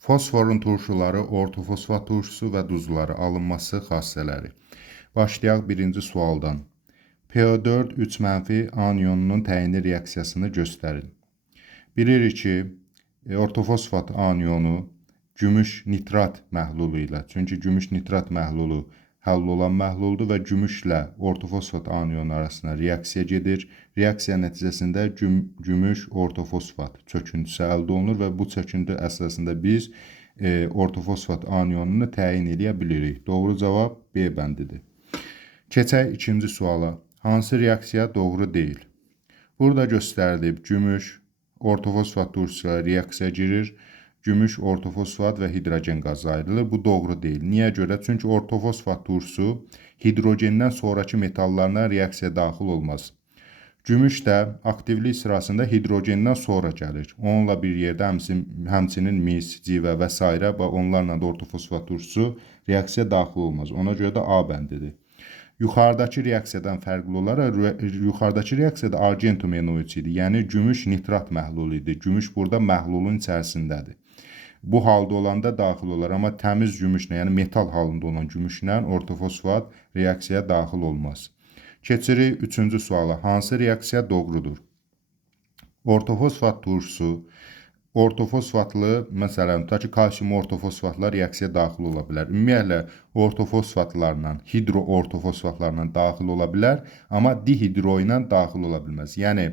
Fosforun turşuları, ortofosfat turşusu və duzları alınması xassələri. Başlayaq birinci sualdan. PO4 3 mənfi aniyonunun təyini reaksiyasını göstərin. Bilirik ki, ortofosfat aniyonu gümüş nitrat məhlulu ilə, çünki gümüş nitrat məhlulu həll olan məhluldur və gümüşlə ortofosfat aniyonu arasında reaksiya gedir. Reaksiya nəticəsində gümüş ortofosfat çöküntüsü əldə olunur və bu çöküntü əsasında biz ortofosfat aniyonunu təyin edə bilirik. Doğru cavab B bəndidir. Keçək ikinci suala. Hansı reaksiya doğru deyil? Burada göstərilib gümüş ortofosfat turşusuyla reaksiya girir. Gümüş, ortofosfat və hidrogen qazı ayrılır. Bu doğru deyil. Niyə görə? Çünki ortofosfat turşusu hidrogendən sonraki metallarla reaksiya daxil olmaz. Gümüş də aktivlik sırasında hidrogendən sonra gəlir. Onunla bir yerdə həmçinin mis, civə və s. və onlarla da ortofosfat turşusu reaksiya daxil olmaz. Ona görə də A bəndidir. Yuxarıdakı reaksiyadan fərqli olaraq, yuxarıdakı reaksiyada argentum NO3 idi. Yəni gümüş nitrat məhlulu idi. Gümüş burada məhlulun içərisindədir. Bu halda olanda daxil olar, amma təmiz gümüşlə, yəni metal halında olan gümüşlə ortofosfat reaksiyaya daxil olmaz. Keçirik üçüncü suala. Hansı reaksiya doğrudur? Ortofosfat turşusu, ortofosfatlı, məsələn, tutaq ki, kalsium ortofosfatlar reaksiyaya daxil ola bilər. Ümumiyyətlə, ortofosfatlarla, hidroortofosfatlarla daxil ola bilər, amma dihidro ilə daxil ola bilməz. Yəni,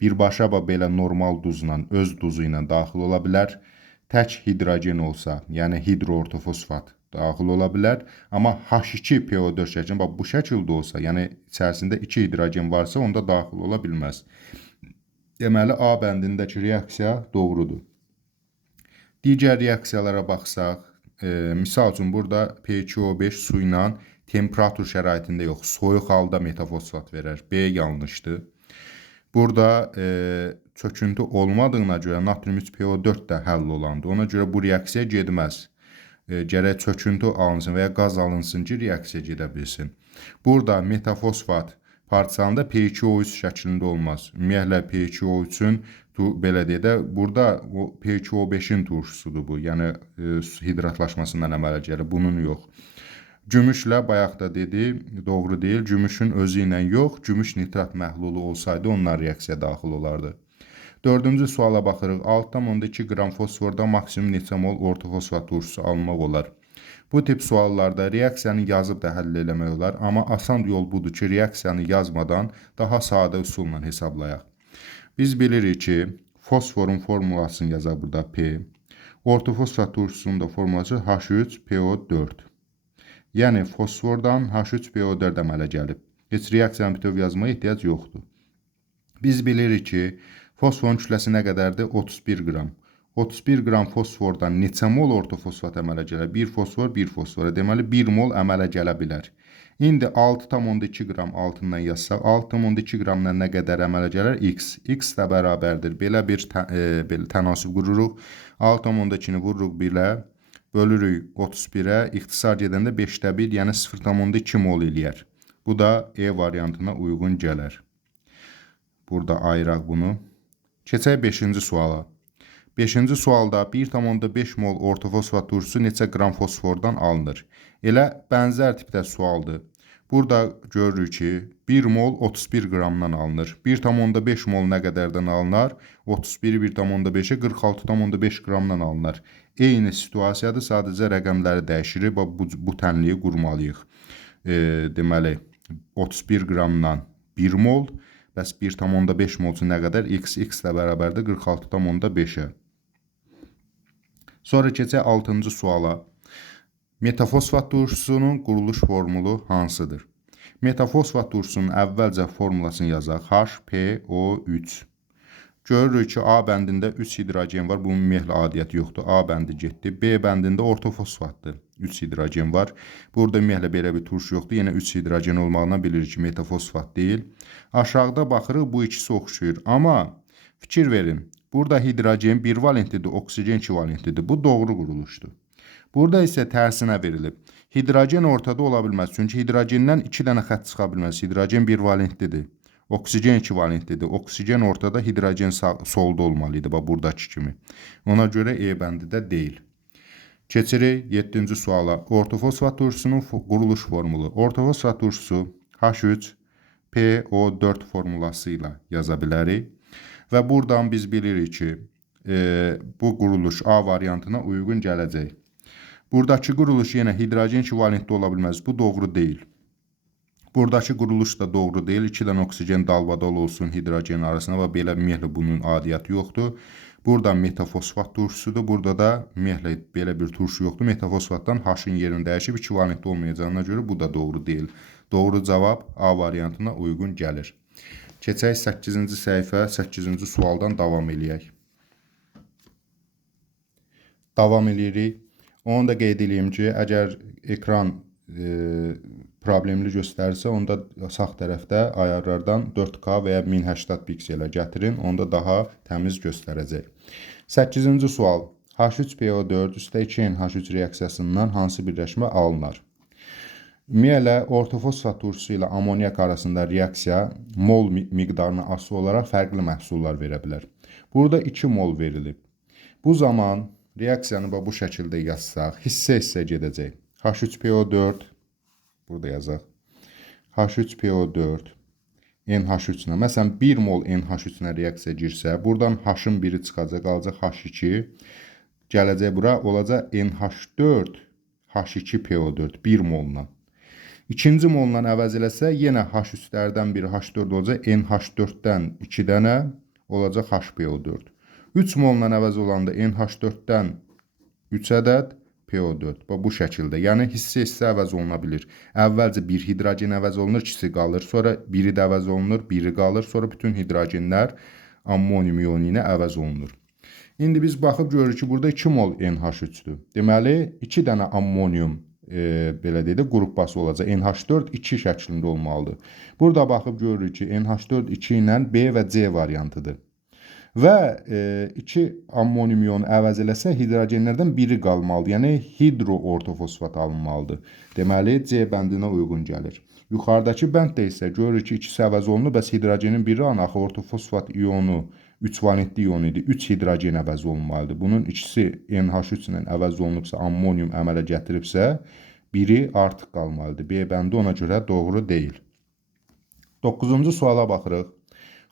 birbaşa belə normal duzla, öz duzu ilə daxil ola bilər. Tək hidrogen olsa, yəni hidroortofosfat daxil ola bilər. Amma H2PO4 şəklində, bu şəkildə olsa, yəni içərisində 2 hidrogen varsa, onda daxil ola bilməz. Deməli, A bəndindəki reaksiya doğrudur. Digər reaksiyalara baxsaq, misal üçün, burada P2O5 su ilə temperatur şəraitində yox, soyuq halda metafosfat verər. B yanlışdır. Burada çöküntü olmadığına görə natrium 3PO4 də həll olandır. Ona görə bu reaksiya getməz. Gərək çöküntü alınsın və ya qaz alınsın ki, reaksiya gedə bilsin. Burada metafosfat parçalında P2O3 şəklində olmaz. Ümumiyyətlə P2O3-ün belə deyə də, burada P2O5-in turşusudur bu. Yəni hidratlaşmasından əmələ gəlir. Bunun yox. Gümüşlə bayaq da dedi, doğru deyil. Gümüşün özü ilə yox, gümüş nitrat məhlulu olsaydı onlar reaksiya daxil olardı. Dördüncü suala baxırıq. 6,2 qram fosforda maksimum neçə mol ortofosfat turşusu almaq olar? Bu tip suallarda reaksiyanı yazıb da həll eləmək olar, amma asan yol budur ki, reaksiyanı yazmadan daha sadə üsulla hesablayaq. Biz bilirik ki, fosforun formulasını yazaq burada P. Ortofosfat turşusunun da formulatı H3PO4. Yəni, fosfordan H3PO4 əmələ gəlib. Heç reaksiyanın bütöv yazmaya ehtiyac yoxdur. Biz bilirik ki, fosforun kütləsi nə qədərdir? 31 qram. 31 qram fosfordan neçə mol ortofosfat əmələ gələr? 1 fosfor, 1 fosfora. Deməli, 1 mol əmələ gələ bilər. İndi 6,2 qram altından yazsaq, 6,2 qramdan nə qədər əmələ gələr? X. X də bərabərdir. Belə bir tənasüb qururuq. 6,2-ni vururuq bilə. Bölürük 31-ə, ixtisar gedəndə 5-də 1, yəni 0,2 mol eləyər. Bu da E variantına uyğun gələr. Burada ayıraq bunu. Keçək 5-ci suala. 5-ci sualda 1,5 mol ortofosfat turşusu neçə qram fosfordan alınır? Elə bənzər tipdə sualdır. Burada görürük ki, 1 mol 31 qramdan alınır. 1,5 mol nə qədərdən alınır? 31-i 1,5-ə 46,5 qramdan alınır. Eyni situasiyadır, sadəcə rəqəmləri dəyişirik, bu tənliyi qurmalıyıq. Deməli, 31 qramdan 1 mol, bəs 1,5 mol üçün nə qədər? X də bərabərdir 46,5-ə. Sonra keçək 6-cı suala. Metafosfat turşusunun quruluş formulu hansıdır? Metafosfat turşusunun əvvəlcə formulasını yazaq. HPO3. Görürük ki, A bəndində 3 hidrogen var. Bunun ümumiyyətlə adiyyəti yoxdur. A bəndi getdi. B bəndində ortofosfatdır. 3 hidrogen var. Burada ümumiyyətlə belə bir turşu yoxdur. Yenə 3 hidrogen olmağına bilirik ki, metafosfat deyil. Aşağıda baxırıq, bu ikisi oxşuyur. Amma fikir verin. Burada hidrogen 1 valentlidir, oksigen 2 valentlidir. Bu doğru quruluşdur. Burada isə tərsinə verilib. Hidrogen ortada ola bilməz. Çünki hidrogendən 2 dənə xətt çıxa bilməz. Hidrogen 1 valentlidir. Oksigen 2 valentlidir. Oksigen ortada, hidrogen solda olmalıydı, buradakı kimi. Ona görə E bəndi də deyil. Keçirik 7-ci suala. Ortofosfat turşusunun quruluş formulu. Ortofosfat turşusu H3PO4 formuası ilə yaza bilərik. Və buradan biz bilirik ki, bu quruluş A variantına uyğun gələcək. Buradakı quruluş yenə hidrogen ekvivalentli ola bilməz. Bu doğru deyil. Buradakı quruluş da doğru deyil. 2 dənə oksigen dalbadal olsun hidrogen arasında və belə ümumiyyətlə bunun adiyyatı yoxdur. Burada metafosfat turşusudur. Burada da ümumiyyətlə belə bir turşu yoxdur. Metafosfatdan H-ın yerini dəyişib ekvivalentli olmayacağına görə bu da doğru deyil. Doğru cavab A variantına uyğun gəlir. Keçək 8-ci səhifə, 8-ci sualdan davam eləyək. Davam eləyirik. Onu da qeyd edeyim ki, əgər ekran problemli göstərirsə, onda sağ tərəfdə ayarlardan 4K və ya 1080 pikselə gətirin, onda daha təmiz göstərəcək. 8-ci sual. H3PO4 üstə 2NH3 reaksiyasından hansı birləşmə alınır? Ümumiyyətlə, ortofosfat turşusu ilə amonyak arasında reaksiya mol miqdarına asılı olaraq fərqli məhsullar verə bilər. Burada 2 mol verilib. Bu zaman reaksiyanı bu şəkildə yazsaq, hissə gedəcək. H3PO4, burada yazaq. H3PO4, NH3-nə. Məsələn, 1 mol NH3-nə reaksiya girsə, buradan H-ın biri çıxacaq, qalacaq H2. Gələcək bura, olacaq NH4, H2PO4, 1 molla. İkinci molla əvəz eləsə, yenə H üstlərdən biri H4 olacaq, NH4-dən 2 dənə olacaq HPO4. 3 molla əvəz olanda NH4-dən 3 ədəd PO4. Bu şəkildə. Yəni hissə əvəz oluna bilir. Əvvəlcə bir hidrogen əvəz olunur, ikisi qalır. Sonra biri də əvəz olunur, biri qalır. Sonra bütün hidrogenlər ammonium iyonu ilə əvəz olunur. İndi biz baxıb görürük ki, burada 2 mol NH3-dür. Deməli, 2 dənə ammonium belə deyək də qrupbası olacaq. NH4 2 şəklində olmalıdır. Burada baxıb görürük ki, NH4 2 ilə B və C variantıdır. Və 2 ammonium iyonu əvəz eləsə, hidrogenlərdən biri qalmalıdır. Yəni, hidroortofosfat alınmalıdır. Deməli, C bəndinə uyğun gəlir. Yuxarıdakı bənddə isə görürük ki, ikisi əvəz olunur, bəs hidrogenin biri axı ortofosfat iyonu 3 valentli iyon idi. 3 hidrogen əvəz olunmalıdır. Bunun ikisi NH3 ilə əvəz olunubsa, ammonium əmələ gətiribsə, biri artıq qalmalıdır. B bəndi ona görə doğru deyil. 9-cu suala baxırıq.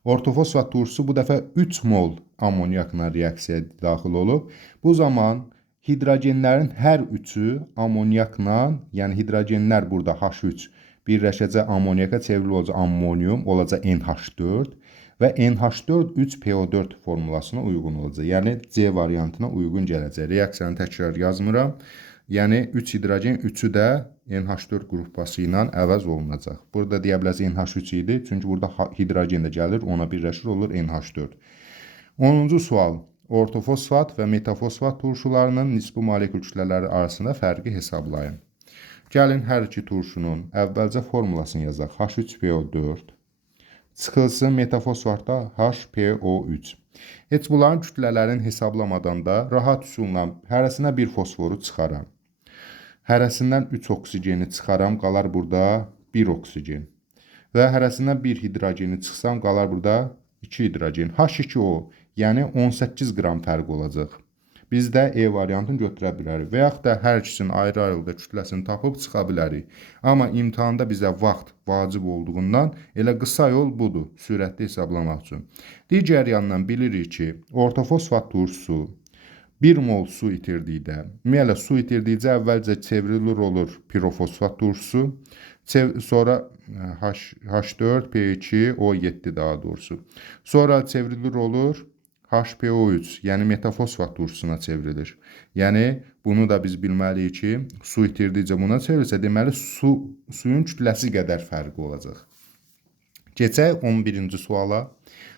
Ortofosfat turşusu bu dəfə 3 mol ammonyakla reaksiyaya daxil olub. Bu zaman hidrogenlərin hər üçü ammonyakla, yəni hidrogenlər burada H3 birləşəcək ammonyaka çevrilir olacaq ammonium, olacaq NH4 və NH4 3PO4 formulasına uyğun olacaq. Yəni C variantına uyğun gələcək. Reaksiyanı təkrar yazmıram. Yəni 3 hidrogen 3-ü də NH4 qrupbası ilə əvəz olunacaq. Burada deyə bilərsiniz NH3 idi, çünki burada hidrogen də gəlir, ona birləşir olur NH4. 10-cu sual. Ortofosfat və metafosfat turşularının nisbi molekul kütlələri arasında fərqi hesablayın. Gəlin hər iki turşunun əvvəlcə formulasını yazaq. H3PO4 çıxılsın metafosfatda HPO3. Heç bunların kütlələrini hesablamadan da rahat üsulla hərəsinə bir fosforu çıxaram. Hərəsindən 3 oksigeni çıxaram, qalar burada 1 oksigen. Və hərəsindən 1 hidrogeni çıxsam, qalar burada 2 hidrogen. H2O, yəni 18 qram fərq olacaq. Biz də E variantını götürə bilərik. Və yaxud da hər ikisinin ayrı-ayrılıqda kütləsini tapıb çıxa bilərik. Amma imtahanda bizə vaxt vacib olduğundan elə qısa yol budur, sürətli hesablamaq üçün. Digər yandan bilirik ki, ortofosfat turşusu 1 mol su itirdikdə, ümumiyyətlə su itirdikcə əvvəlcə çevrilir olur pirofosfat turşusu, sonra H4, P2, O7 daha doğrusu. Sonra çevrilir olur HPO3, yəni metafosfat turşusuna çevrilir. Yəni, bunu da biz bilməliyik ki, su itirdikcə buna çevrilsə, deməli, suyun kütləsi qədər fərqi olacaq. Keçək 11-ci suala.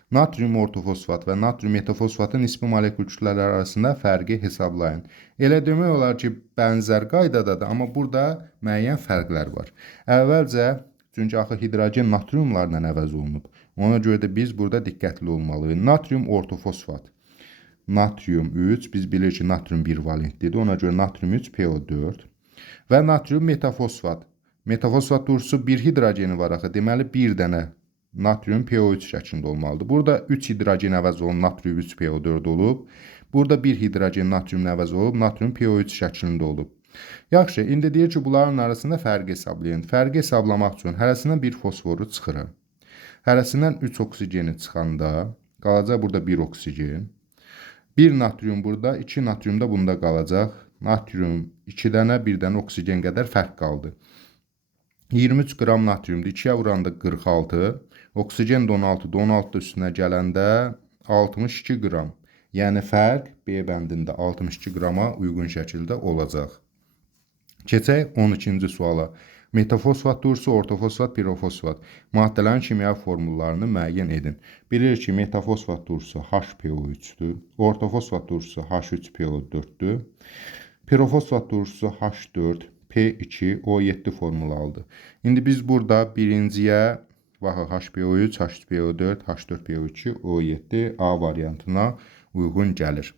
Natrium ortofosfat və natrium metafosfatın nisbi molekul kütlələri arasında fərqi hesablayın. Elə demək olar ki, bənzər qaydadadır, amma burada müəyyən fərqlər var. Əvvəlcə, çünki axı hidrogen natriumlarla əvəz olunub. Ona görə də biz burada diqqətli olmalıyıq. Natrium ortofosfat. Natrium 3, biz bilirik ki, natrium 1 valentlidir. Ona görə natrium 3 PO4 və natrium metafosfat. Metafosfat turşusu 1 hidrogeni var axı. Deməli, bir dənə natrium PO3 şəklində olmalıdır. Burada 3 hidrogen əvəz olunub natrium 3 PO4 olub. Burada bir hidrogen natriumla əvəz olub, natrium PO3 şəklində olub. Yaxşı, indi deyir ki, bunların arasında fərqi hesablayın. Fərqi hesablamaq üçün hərəsindən bir fosforu çıxırıq. Hərəsindən 3 oksigeni çıxanda qalacaq burada 1 oksigen. 1 natrium burada, 2 natrium da bunda qalacaq. Natrium 2 dənə, 1 dənə oksigen qədər fərq qaldı. 23 qram natriumdur, 2-yə vuranda 46. Oksigen də 16-dır, 16 üstünə gələndə 62 qram. Yəni fərq B bəndində 62 qrama uyğun şəkildə olacaq. Keçək 12-ci suala. Metafosfat turşusu, ortofosfat, pirofosfat maddələrin kimyəvi formullarını müəyyən edin. Bilirik ki, metafosfat turşusu HPO3-dür, ortofosfat turşusu H3PO4-dür, pirofosfat turşusu H4P2O7 formulalıdır. İndi biz burada birinciyə baxaq HPO3, H3PO4, H4PO2O7 A variantına uyğun gəlir.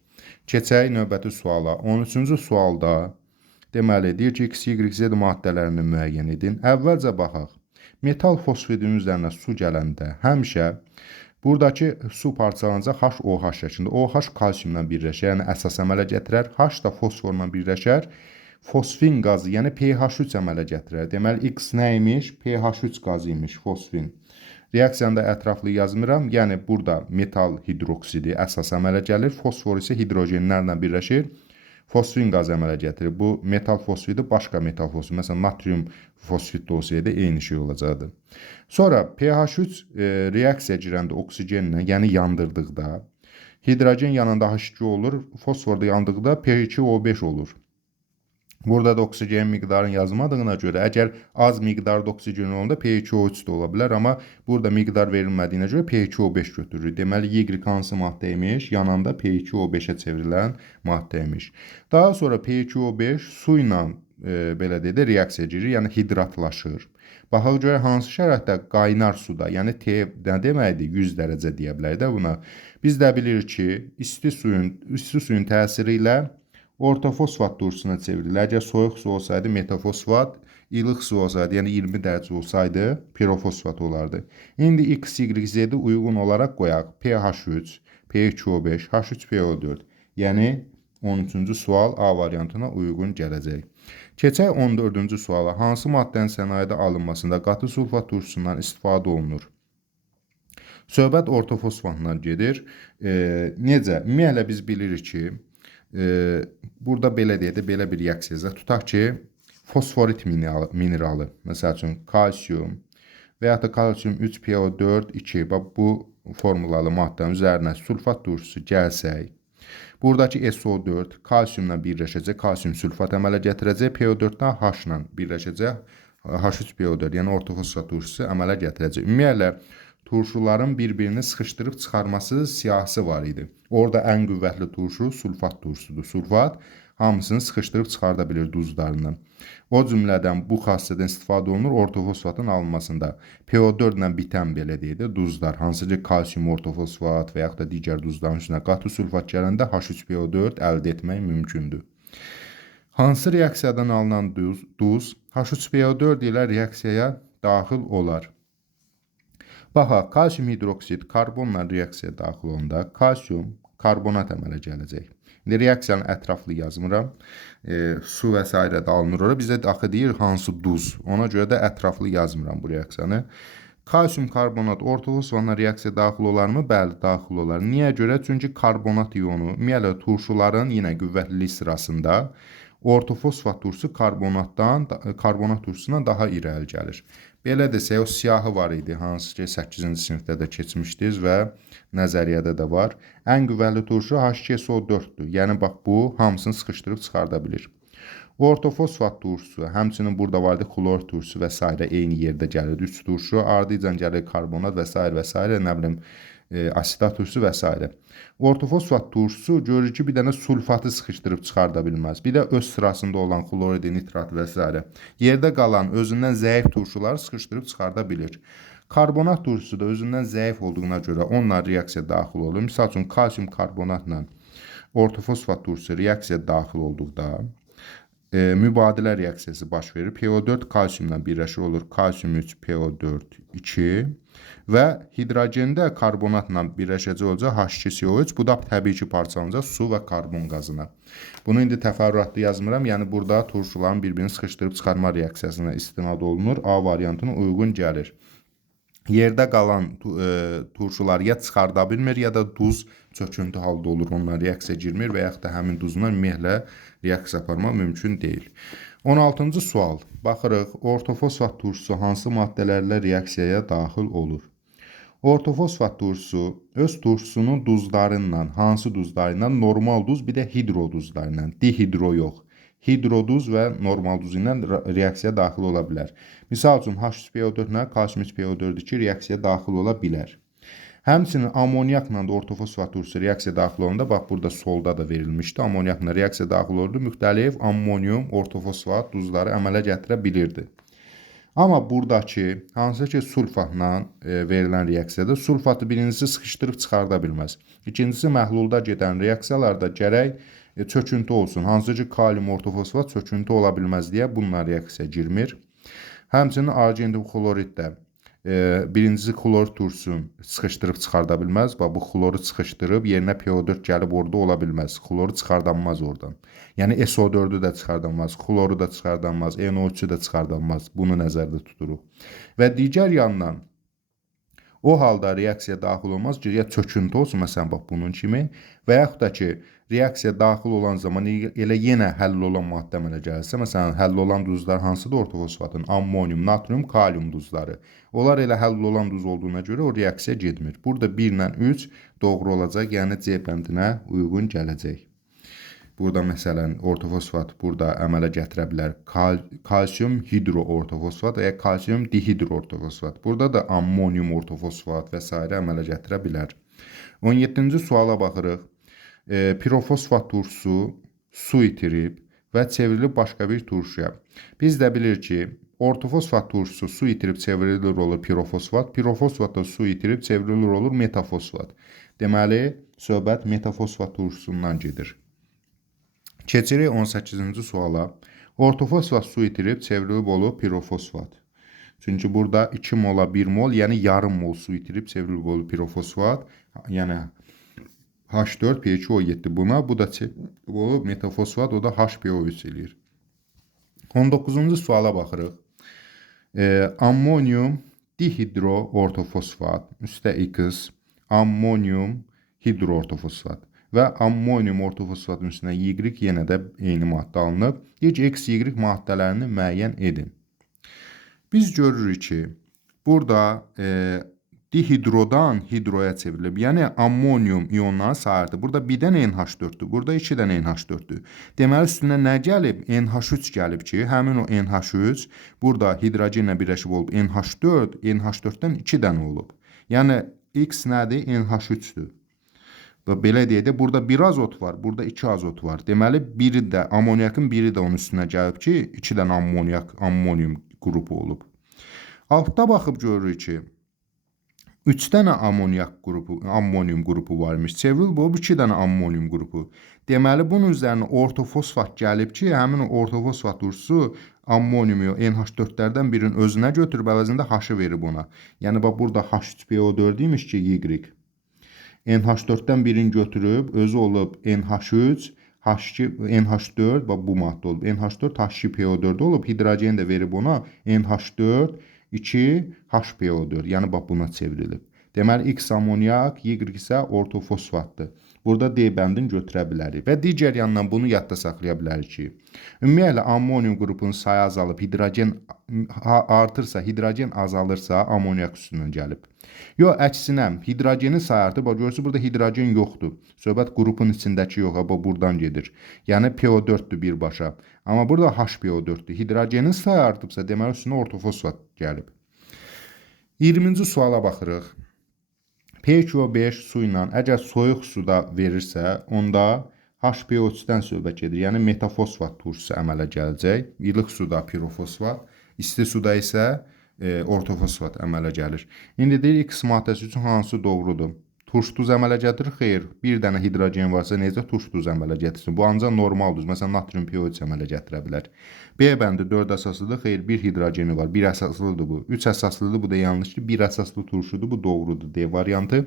Keçək növbəti suala. 13-cü sualda deməli, deyir ki, X, Y, Z maddələrini müəyyən edin. Əvvəlcə baxaq. Metal fosfidin üzərinə su gələndə həmişə buradakı su parçalanacaq HOH şəklində. OH kalsiumla birləşər, yəni əsas əmələ gətirər. H da fosforla birləşər. Fosfin qazı, yəni pH3 əmələ gətirər. Deməli, X nə imiş? pH3 qazı imiş, fosfin. Reaksiyanda ətraflı yazmıram. Yəni, burada metal hidroksidi əsas əmələ gəlir. Fosfor isə hidrogenlərlə birləşir. Fosfin qazı əmələ gətirir. Bu metal fosfidi başqa metal fosfid. Məsələn, natrium fosfid də olsaydı eyni şey olacaqdı. Sonra pH3 reaksiya girəndə oksigenlə, yəni yandırdıqda, hidrogen yanında H2 olur, fosfor da yandıqda P2O5 olur. Burada da oksigen miqdarını yazmadığına görə, əgər az miqdarda oksigen olanda P2O3 də ola bilər, amma burada miqdar verilmədiyinə görə P2O5 götürürük. Deməli, Y hansı maddə imiş? Yananda P2O5-ə çevrilən maddə imiş. Daha sonra P2O5 su ilə belə deyək də reaksiya girir, yəni hidratlaşır. Baxaq görə hansı şəraitdə qaynar suda, yəni T nə deməkdir? 100 dərəcə deyə bilərik də buna. Biz də bilirik ki, isti suyun təsiri ilə ortofosfat turşusuna çevrilir. Əgər soyuq su olsaydı metafosfat, ilıq su olsaydı, yəni 20 dərəcə olsaydı pirofosfat olardı. İndi X, Y, Z-i uyğun olaraq qoyaq. pH3, P2O5, H3PO4. Yəni 13-cü sual A variantına uyğun gələcək. Keçək 14-cü suala. Hansı maddənin sənayedə alınmasında qatı sulfat turşusundan istifadə olunur? Söhbət ortofosfatdan gedir. Necə? Ümumiyyətlə biz bilirik ki, burada belə deyək də, belə bir reaksiya. Tutaq ki, fosforit mineralı, məsəl üçün kalsium və ya da kalsium 3PO4, 2, bu formulalı maddənin üzərinə sulfat turşusu gəlsək, buradakı SO4 kalsiumla birləşəcək, kalsium sulfat əmələ gətirəcək, PO4-dən H ilə birləşəcək, H3PO4, yəni ortofosfat turşusu əmələ gətirəcək. Ümumiyyətlə, turşuların bir-birini sıxışdırıb çıxarması siyahısı var idi. Orada ən qüvvətli turşu sulfat turşusudur. Sulfat hamısını sıxışdırıb çıxarda bilir duzlarından. O cümlədən bu xassədən istifadə olunur ortofosfatın alınmasında. PO4 ilə bitən belə deyək də duzlar, hansı ki kalsium ortofosfat və yaxud da digər duzların üstünə qatı sulfat gələndə H3PO4 əldə etmək mümkündür. Hansı reaksiyadan alınan duz H3PO4 ilə reaksiyaya daxil olar? Baxaq, kalsium hidroksid karbonla reaksiyaya daxil olanda kalsium karbonat əmələ gələcək. İndi reaksiyanın ətraflı yazmıram. Su və s. də alınır ora. Bizə axı deyir hansı duz. Ona görə də ətraflı yazmıram bu reaksiyanı. Kalsium karbonat ortofosfatla reaksiyaya daxil olarmı? Bəli, daxil olar. Niyə görə? Çünki karbonat iyonu, ümumiyyətlə turşuların yenə qüvvətlilik sırasında ortofosfat turşusu karbonat turşusundan daha irəli gəlir. Belə desək, o siyahı var idi, hansı ki 8-ci sinifdə də keçmişdiniz və nəzəriyyədə də var. Ən qüvvətli turşu H2SO4-dür. Yəni, bax, bu hamısını sıxışdırıb çıxarda bilir. Ortofosfat turşusu, həmçinin burada var idi xlor turşusu və s. eyni yerdə gəlir. 3 turşu, ardıcan gəlir karbonat və s. nə bilim, asitat turşusu və s. Ortofosfat turşusu görür ki, bir dənə sulfatı sıxışdırıb çıxarda bilməz. Bir də öz sırasında olan xlorid, nitrat və s. Yerdə qalan özündən zəif turşuları sıxışdırıb çıxarda bilir. Karbonat turşusu da özündən zəif olduğuna görə onunla reaksiya daxil olur. Misal üçün, kalsium karbonatla ortofosfat turşusu reaksiya daxil olduqda mübadilə reaksiyası baş verir. PO4 kalsiumla birləşir, olur kalsium 3, PO4 2 və hidrogenda karbonatla birləşəcək olacaq H2CO3. Bu da təbii ki parçalanacaq su və karbon qazına. Bunu indi təfərrüatlı yazmıram. Yəni burada turşuların bir-birini sıxışdırıb çıxarma reaksiyasına istinad olunur. A variantına uyğun gəlir. Yerdə qalan turşular ya çıxarda bilmir, ya da duz çöküntü halda olur. Onlar reaksiya girmir və yaxud da həmin duzla ümumiyyətlə reaksiya aparmaq mümkün deyil. 16-cı sual. Baxırıq, ortofosfat turşusu hansı maddələrlə reaksiyaya daxil olur? Ortofosfat turşusu öz turşusunun duzlarından, hansı duzlarından? Normal duz, bir də hidro duzlarından. Dihidro yox. Hidroduz və normal duz ilə reaksiyaya daxil ola bilər. Misal üçün, H3PO4 ilə kalsium 3PO4 reaksiyaya daxil ola bilər. Həmçinin amoniakla da ortofosfat turşusu reaksiyaya daxil olanda, bax burada solda da verilmişdi. Amoniakla reaksiyaya daxil olurdu. Müxtəlif ammonium, ortofosfat duzları əmələ gətirə bilirdi. Amma buradakı, hansı ki sulfatla verilən reaksiyada, sulfatı birincisi sıxışdırıb çıxarda bilməz. İkincisi, məhlulda gedən reaksiyalarda gərək çöküntü olsun. Hansı ki kalium ortofosfat çöküntü ola bilməz deyə bununla reaksiya girmir. Həmçinin argentli xloriddə birincisi xlor turşusunu sıxışdırıb çıxarda bilməz. Bu xloru sıxışdırıb yerinə PO4 gəlib orada ola bilməz. Xloru çıxardanmaz oradan. Yəni SO4-ü də çıxardanmaz, xloru da çıxardanmaz, NO3-ü də çıxardanmaz. Bunu nəzərdə tuturuq. Və digər yandan o halda reaksiya daxil olmaz ki, ya çöküntü olsun, məsələn, bax bunun kimi, və yaxud da ki, reaksiya daxil olan zaman elə yenə həll olan maddə əmələ gəlirsə, məsələn, həll olan duzlar hansıdır ortofosfatın? Ammonium, natrium, kalium duzları. Onlar elə həll olan duz olduğuna görə o reaksiya getmir. Burada 1 ilə 3 doğru olacaq, yəni C bəndinə uyğun gələcək. Burada məsələn ortofosfat burada əmələ gətirə bilər kalsium hidroortofosfat və ya kalsium dihidroortofosfat. Burada da ammonium ortofosfat və s. əmələ gətirə bilər. 17-ci suala baxırıq. Pirofosfat turşusu su itirib və çevrilib başqa bir turşuya. Biz də bilir ki, ortofosfat turşusu su itirib çevrilir olur pirofosfat. Pirofosfat da su itirib çevrilir olur metafosfat. Deməli, söhbət metafosfat turşusundan gedir. Keçirik 18-ci suala. Ortofosfat su itirib çevrilib olur pirofosfat. Çünki burada 2 mola 1 mol, yəni yarım mol su itirib çevrilib olur pirofosfat. Yəni H4PO7 buna, bu da çevrilib olur metafosfat, o da HPO3 eləyir. 19-cu suala baxırıq. Ammonium dihidroortofosfat üstə X, ammonium hidroortofosfat və ammonium ortofosfatın üstünə Y yenə də eyni maddə alınıb. Deyir ki, X, Y maddələrini müəyyən edin. Biz görürük ki, burada dihidrodan hidroya çevrilib. Yəni ammonium ionları sayırdı. Burada 1-dən NH4-dür, burada 2-dən NH4-dür. Deməli üstünə nə gəlib? NH3 gəlib ki, həmin o NH3 burada hidrogenlə birləşib olub NH4, NH4-dən 2 dənə olub. Yəni X nədir? NH3-dür. Və belə deyək də, burada 1 azot var, burada 2 azot var. Deməli, biri də, ammoniakın biri də onun üstünə gəlib ki, 2 dənə ammonium qrupu olub. Altda baxıb görürük ki, 3 dənə ammonium qrupu varmış. Çevrilib olub 2 dənə ammonium qrupu. Deməli, bunun üzərinə ortofosfat gəlib ki, həmin ortofosfat turşusu ammoniumu NH4-lərdən birinin özünə götürüb, əvəzində H-ı verib ona. Yəni, burada H3PO4 imiş ki, Y. NH4-dən birini götürüb, özü olub NH3, NH4, bu maddə olub. NH4 H2PO4 olub, hidrogen də verib ona NH4, 2 HPO4. Yəni, buna çevrilib. Deməli, X amoniak, Y isə ortofosfatdır. Burada D bəndini götürə bilərik. Və digər yandan bunu yadda saxlaya bilərik ki, ümumiyyətlə ammonium qrupunun sayı azalıb, hidrogen artırsa, hidrogen azalırsa, ammoniak üstündən gəlib. Yox, əksinə, hidrogenin sayı artıb, görürsünüz, burada hidrogen yoxdur. Söhbət qrupun içindəki yox, buradan gedir. Yəni, PO4-dür birbaşa. Amma burada HPO4-dür. Hidrogenin sayı artıbsa, deməli, üstünə ortofosfat gəlib. 20-ci suala baxırıq. PQ5 su ilə əgər soyuq suda verirsə, onda HPO3-dən söhbət gedir. Yəni, metafosfat turşusu əmələ gələcək. İlıq suda pirofosfat, isti suda isə ortofosfat əmələ gəlir. İndi deyir, X maddəsi üçün hansı doğrudur? turş duz əmələ gətirir? Xeyr. Bir dənə hidrogen varsa necə turş duz əmələ gətirsin? Bu ancaq normal duz. Məsələn, natrium pH əmələ gətirə bilər. B bəndi 4 əsaslıdır. Xeyr, bir hidrogeni var. 1 əsaslıdır bu. 3 əsaslıdır. Bu da yanlışdır. 1 əsaslı turşudur. Bu doğrudur. D variantı.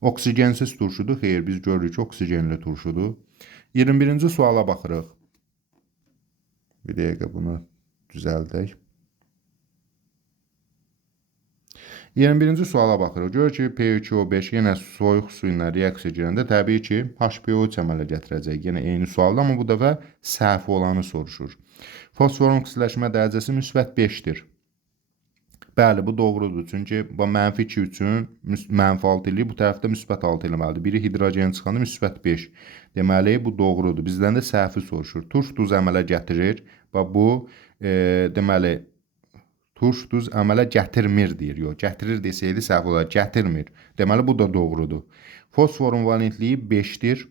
Oksigensiz turşudur. Xeyr, biz görürük ki, oksigenli turşudur. 21-ci suala baxırıq. Bir dəqiqə bunu düzəldək. 21-ci suala baxırıq. Görür ki, P2O5 yenə soyuq su ilə reaksiya girəndə təbii ki, HPO3 əmələ gətirəcək. Yenə eyni sualda, amma bu dəfə səhv olanı soruşur. Fosforun oksidaşma dərəcəsi müsbət 5-dir. Bəli, bu doğrudur. Çünki mənfi 2 üçün mənfi 6 eləyir, bu tərəfdə müsbət 6 eləməlidir. Biri hidrogen çıxanda müsbət 5. Deməli, bu doğrudur. Bizdən də səhvi soruşur. Turş duz əmələ gətirir. Bu, deməli, turş duz əmələ gətirmir deyir. Yox, gətirir desəydi səhv olar. Gətirmir. Deməli, bu da doğrudur. Fosforun valentliyi 5-dir.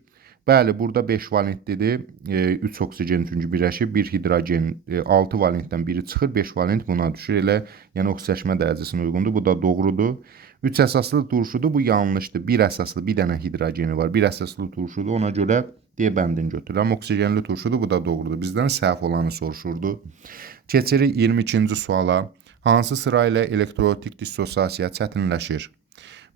Bəli, burada 5 valentlidir. 3 oksigen çünki birləşib, 1 hidrogen 6 valentdən biri çıxır, 5 valent buna düşür. Elə, yəni oksidaşma dərəcəsinə uyğundur. Bu da doğrudur. 3 əsaslı turşudur, bu yanlışdır. 1 əsaslı bir dənə hidrogeni var. 1 əsaslı turşudur, ona görə D bəndini götürürəm. Oksigenli turşudur, bu da doğrudur. Bizdən səhv olanı soruşurdu. Keçirik 22-ci suala. Hansı sıra ilə elektrolitik dissosiasiya çətinləşir?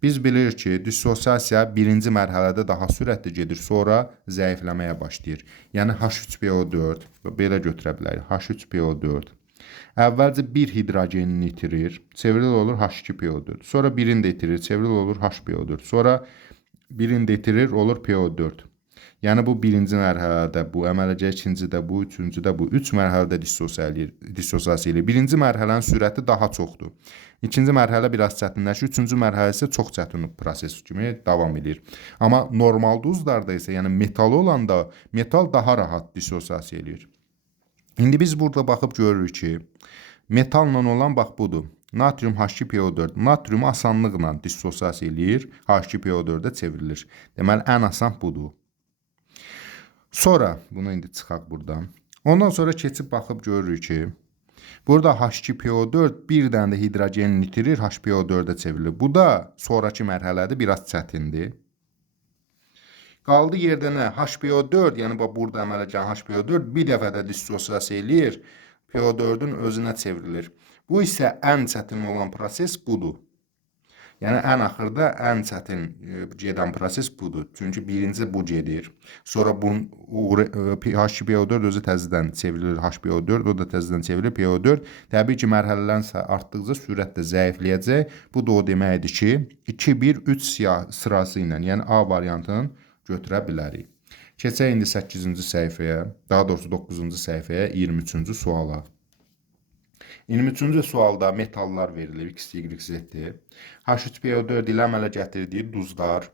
Biz bilirik ki, dissosiasiya birinci mərhələdə daha sürətli gedir, sonra zəifləməyə başlayır. Yəni H3PO4, belə götürə bilərik, H3PO4. Əvvəlcə bir hidrogenini itirir, çevrilir olur H2PO4. Sonra birini də itirir, çevrilir olur HPO4. Sonra birini də itirir, olur PO4. Yəni bu birinci mərhələdə, bu əmələcə ikincidə, bu üçüncüdə, bu üç mərhələdə dissosiasiya eləyir. Birinci mərhələnin sürəti daha çoxdur. İkinci mərhələ biraz çətinləşir, üçüncü mərhələ isə çox çətin proses kimi davam edir. Amma normal duzlarda isə, yəni metal olanda, metal daha rahat dissosiasiya eləyir. İndi biz burada baxıb görürük ki, metalla olan bax budur. Natrium H2PO4. Natrium asanlıqla dissosiasiya eləyir, H2PO4-ə çevrilir. Deməli, ən asan budur. Sonra, bunu indi çıxaq buradan. Ondan sonra keçib baxıb görürük ki, burada H2PO4 bir dənə də hidrogenini itirir, HPO4-ə çevrilir. Bu da sonraki mərhələdə biraz çətindir. Qaldı yerdə nə? HPO4, yəni burada əmələ gələn HPO4 bir dəfə də dissosiasiya eləyir, PO4-ün özünə çevrilir. Bu isə ən çətin olan proses budur. Yəni, ən axırda ən çətin gedən proses budur. Çünki birinci bu gedir. Sonra HPO4 özü təzədən çevrilir HPO4, o da təzədən çevrilir PO4. Təbii ki, mərhələlərin artdıqca sürət də zəifləyəcək. Bu da o deməkdir ki, 2-1-3 sırası ilə, yəni A variantını götürə bilərik. Keçək indi 8-ci səhifəyə, daha doğrusu 9-cu səhifəyə, 23-cü suala. 23-cü sualda metallar verilir, X, Y, Z. H3PO4 ilə əmələ gətirdiyi duzlar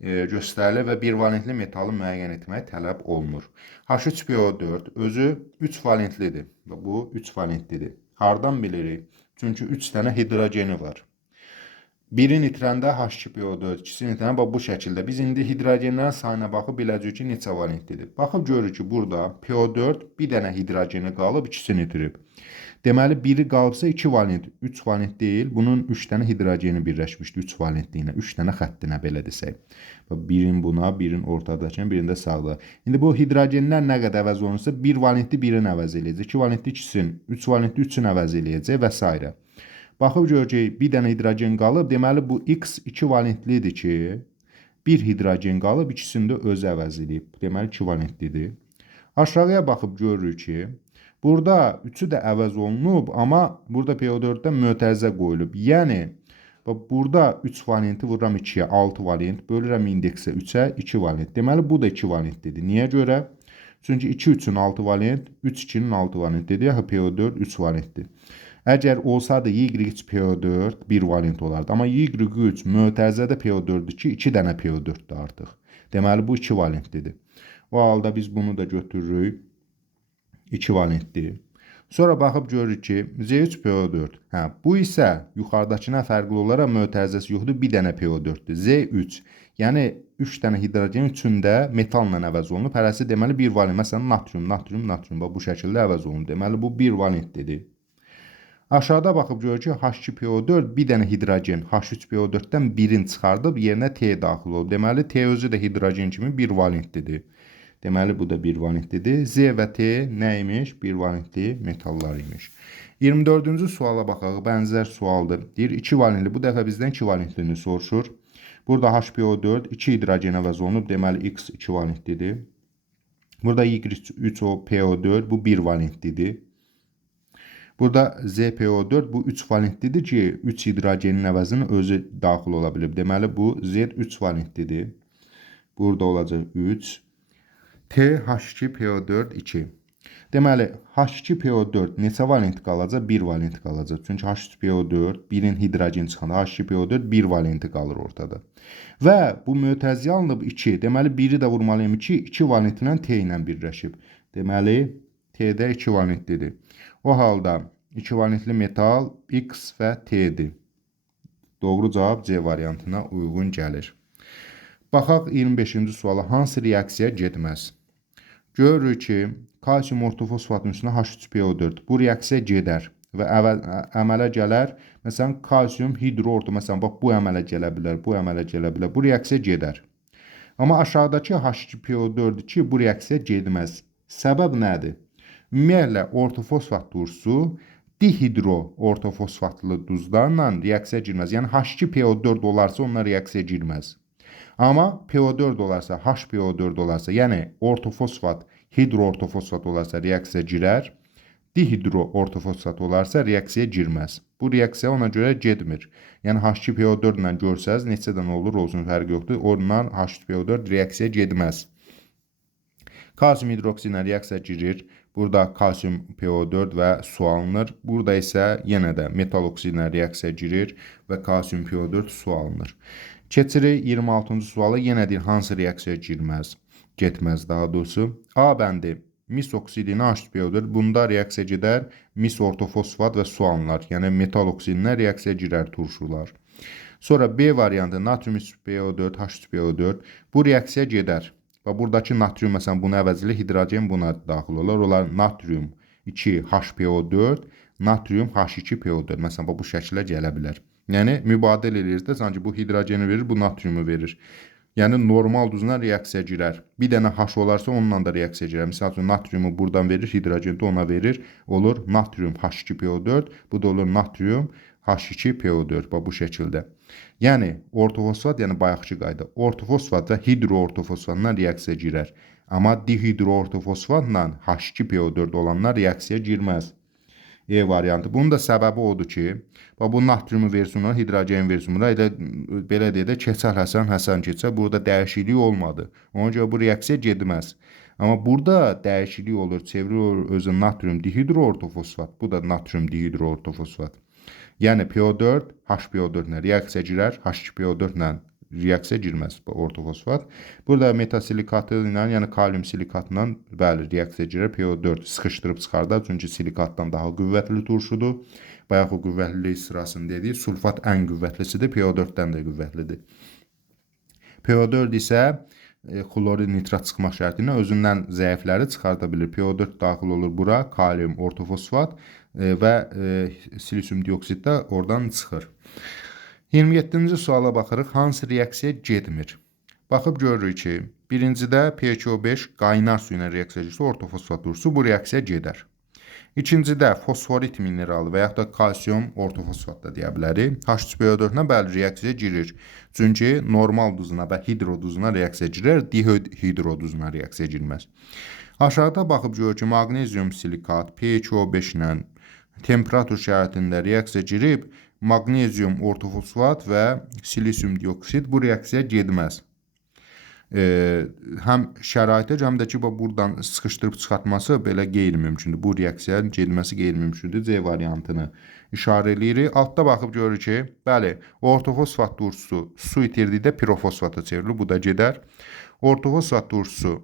göstərilir və bir valentli metalı müəyyən etmək tələb olunur. H3PO4 özü 3 valentlidir. Bu 3 valentlidir. Hardan bilirik? Çünki 3 dənə hidrogeni var. Birini itirəndə H2PO4, ikisini itirəndə bu şəkildə. Biz indi hidrogenlərin sayına baxıb biləcəyik ki, neçə valentlidir. Baxıb görürük ki, burada PO4 bir dənə hidrogeni qalıb, ikisini itirib. Deməli, biri qalıbsa 2 valent, 3 valent deyil. Bunun 3 dənə hidrogeni birləşmişdir, 3 valentliyinə, 3 dənə xəttinə belə desək. Birin buna, birin ortadakına, birində sağda. İndi bu hidrogenlər nə qədər əvəz olunursa, 1 valentli birini əvəz eləyəcək, 2 valentli ikisini, 3 valentli üçün əvəz eləyəcək və s. Baxıb görəcək, bir dənə hidrogen qalıb, deməli bu X 2 valentlidir ki, bir hidrogen qalıb, ikisini də özü əvəz eləyib. Deməli 2 valentlidir. Aşağıya baxıb görürük ki, burada 3'ü də əvəz olunub, amma burada PO4-dən mötərizə qoyulub. Yəni, burada 3 valenti vururam 2-yə, 6 valent, bölürəm indeksə 3-ə, 2 valent. Deməli, bu da 2 valentlidir. Niyə görə? Çünki 2 üçün 6 valent, 3 2-nin 6 valentlidir, PO4 3 valentdir. Əgər olsaydı Y3PO4 1 valent olardı. Amma Y3 mötərizədə PO4-dür ki, 2 dənə PO4-dür artıq. Deməli, bu 2 valentlidir. O halda biz bunu da götürürük. 2 valentdir. Sonra baxıb görürük ki, Z3PO4. Bu isə yuxarıdakına fərqli olaraq mötərizəsi yoxdur, bir dənə PO4-dür. Z3. Yəni 3 dənə hidrogen üçündə metalla əvəz olunub. Hərəsi deməli 1 valent. Məsələn, natrium. Bu şəkildə əvəz olunub. Deməli, bu 1 valentlidir. Aşağıda baxıb görür ki, H2PO4 bir dənə hidrogen H3PO4-dən birini çıxardıb yerinə T daxil olub. Deməli, T özü də hidrogen kimi bir valentlidir. Deməli, bu da bir valentlidir. Z və T nə imiş? Bir valentli metallar imiş. 24-cü suala baxaq. Bənzər sualdır. Deyir, 2 valentli. Bu dəfə bizdən 2 valentlini soruşur. Burada HPO4 2 hidrogen əvəz olunub. Deməli, X 2 valentlidir. Burada Y3PO4 bu 1 valentlidir. Burada ZPO4 bu 3 valentlidir ki, 3 hidrogenin əvəzinin özü daxil ola bilib. Deməli, bu Z 3 valentlidir. Burada olacaq 3. TH2PO4 2. Deməli, H2PO4 neçə valent qalacaq? 1 valent qalacaq. Çünki H2PO4 birin hidrogen çıxanda H2PO4 1 valenti qalır ortada. Və bu mötərizə alınıb 2. Deməli, 1-i də vurmalıyım 2. 2 valent ilə T ilə birləşib. Deməli, T'də 2 valentlidir. O halda 2 valentli metal X və T'dir. Doğru cavab C variantına uyğun gəlir. Baxaq 25-ci suala. Hansı reaksiya getməz? Görürük ki, kalsium ortofosfatın üstünə H3PO4. Bu reaksiya gedər və əmələ gələr. Məsələn, kalsium hidroorto, məsələn, bax, bu əmələ gələ bilər, bu əmələ gələ bilər. Bu reaksiya gedər. Amma aşağıdakı H2PO4 ki, bu reaksiya getməz. Səbəb nədir? Ümumiyyətlə, ortofosfat turşusu dihidro ortofosfatlı duzlarla reaksiya girməz. Yəni, H2PO4 olarsa onunla reaksiya girməz. Amma PO4 olarsa, HPO4 olarsa, yəni ortofosfat, hidroortofosfat olarsa reaksiya girər. Dihidro ortofosfat olarsa reaksiya girməz. Bu reaksiya ona görə getmir. Yəni H2PO4 ilə görsəz, neçə dənə olur, olsun fərqi yoxdur. Ondan H2PO4 reaksiya getməz. Kalsium hidroksi ilə reaksiya girir. Burada kalsium PO4 və su alınır. Burada isə yenə də metal oksidi ilə reaksiya girir və kalsium PO4 su alınır. Keçirik 26-cı suala. Yenə deyir, hansı reaksiya girməz? Getməz daha doğrusu. A bəndi. Mis oksidi ilə H2PO4. Bunda reaksiya gedər. Mis ortofosfat və su alınır. Yəni metal oksidi ilə reaksiya girər turşular. Sonra B variantı natrium PO4, H2PO4. Bu reaksiya gedər. Və buradakı natrium, məsələn, buna əvəzli hidrogen buna daxil olar. Onlar natrium 2HPO4, natrium H2PO4. Məsələn, bu şəklə gələ bilər. Yəni, mübadilə edir də, sanki bu hidrogeni verir, bu natriumu verir. Yəni, normal duzla reaksiya girər. Bir dənə H olarsa, onunla da reaksiya girər. Məsələn, natriumu buradan verir, hidrogeni də ona verir. Olur natrium H2PO4, bu da olur natrium H2PO4 bu şəkildə. Yəni ortofosfat, yəni bayaqki qayda, ortofosfat və hidroortofosfatla reaksiya girər. Amma dihidroortofosfatla H2PO4 olanlar reaksiya girməz. E variantı. Bunun da səbəbi odur ki, bu natriumu versiyonuna, hidrogen versiyonuna elə belə deyə də keçər Həsən keçər. Burada dəyişiklik olmadı. Ona görə bu reaksiya getməz. Amma burada dəyişiklik olur, çevrilir özü natrium dihidroortofosfat. Bu da natrium dihidroortofosfat. Yəni PO4, HPO4 ilə reaksiya girər, H2PO4 ilə reaksiya girməz ortofosfat. Burada metasilikatı ilə, yəni kalium silikatla bəli reaksiya girər. PO4 sıxışdırıb çıxardar, çünki silikatdan daha qüvvətli turşudur. Bayaq o qüvvətlilik sırasını dedik, sulfat ən qüvvətlisidir, PO4-dən də qüvvətlidir. PO4 isə xlorid nitrat çıxmaq şərti ilə özündən zəifləri çıxarda bilir. PO4 daxil olur bura, kalium ortofosfat və silisium dioksid də oradan çıxır. 27-ci suala baxırıq. Hansı reaksiya getmir? Baxıb görürük ki, birincidə PCO5 qaynar su ilə reaksiya edirsə, ortofosfat turşusu bu reaksiya gedər. İkincidə fosforit mineralı və yaxud da kalsium ortofosfat da deyə bilərik. H2PO4 ilə bəli reaksiya girir. Çünki normal duzuna və hidroduzuna reaksiya girir, dihidroduzuna reaksiya girməz. Aşağıda baxıb görürük ki, maqnezium silikat PCO5 ilə temperatur şəraitində reaksiya girib, maqnezium ortofosfat və silisium dioksid bu reaksiya getməz. Həm şəraitə, həm də ki, buradan sıxışdırıb çıxartması belə qeyri-mümkündür. Bu reaksiyanın getməsi qeyri-mümkündür. C variantını işarə edirik. Altda baxıb görürük ki, bəli, ortofosfat turşusu su itirdikdə pirofosfata çevrilir. Bu da gedər. Ortofosfat turşusu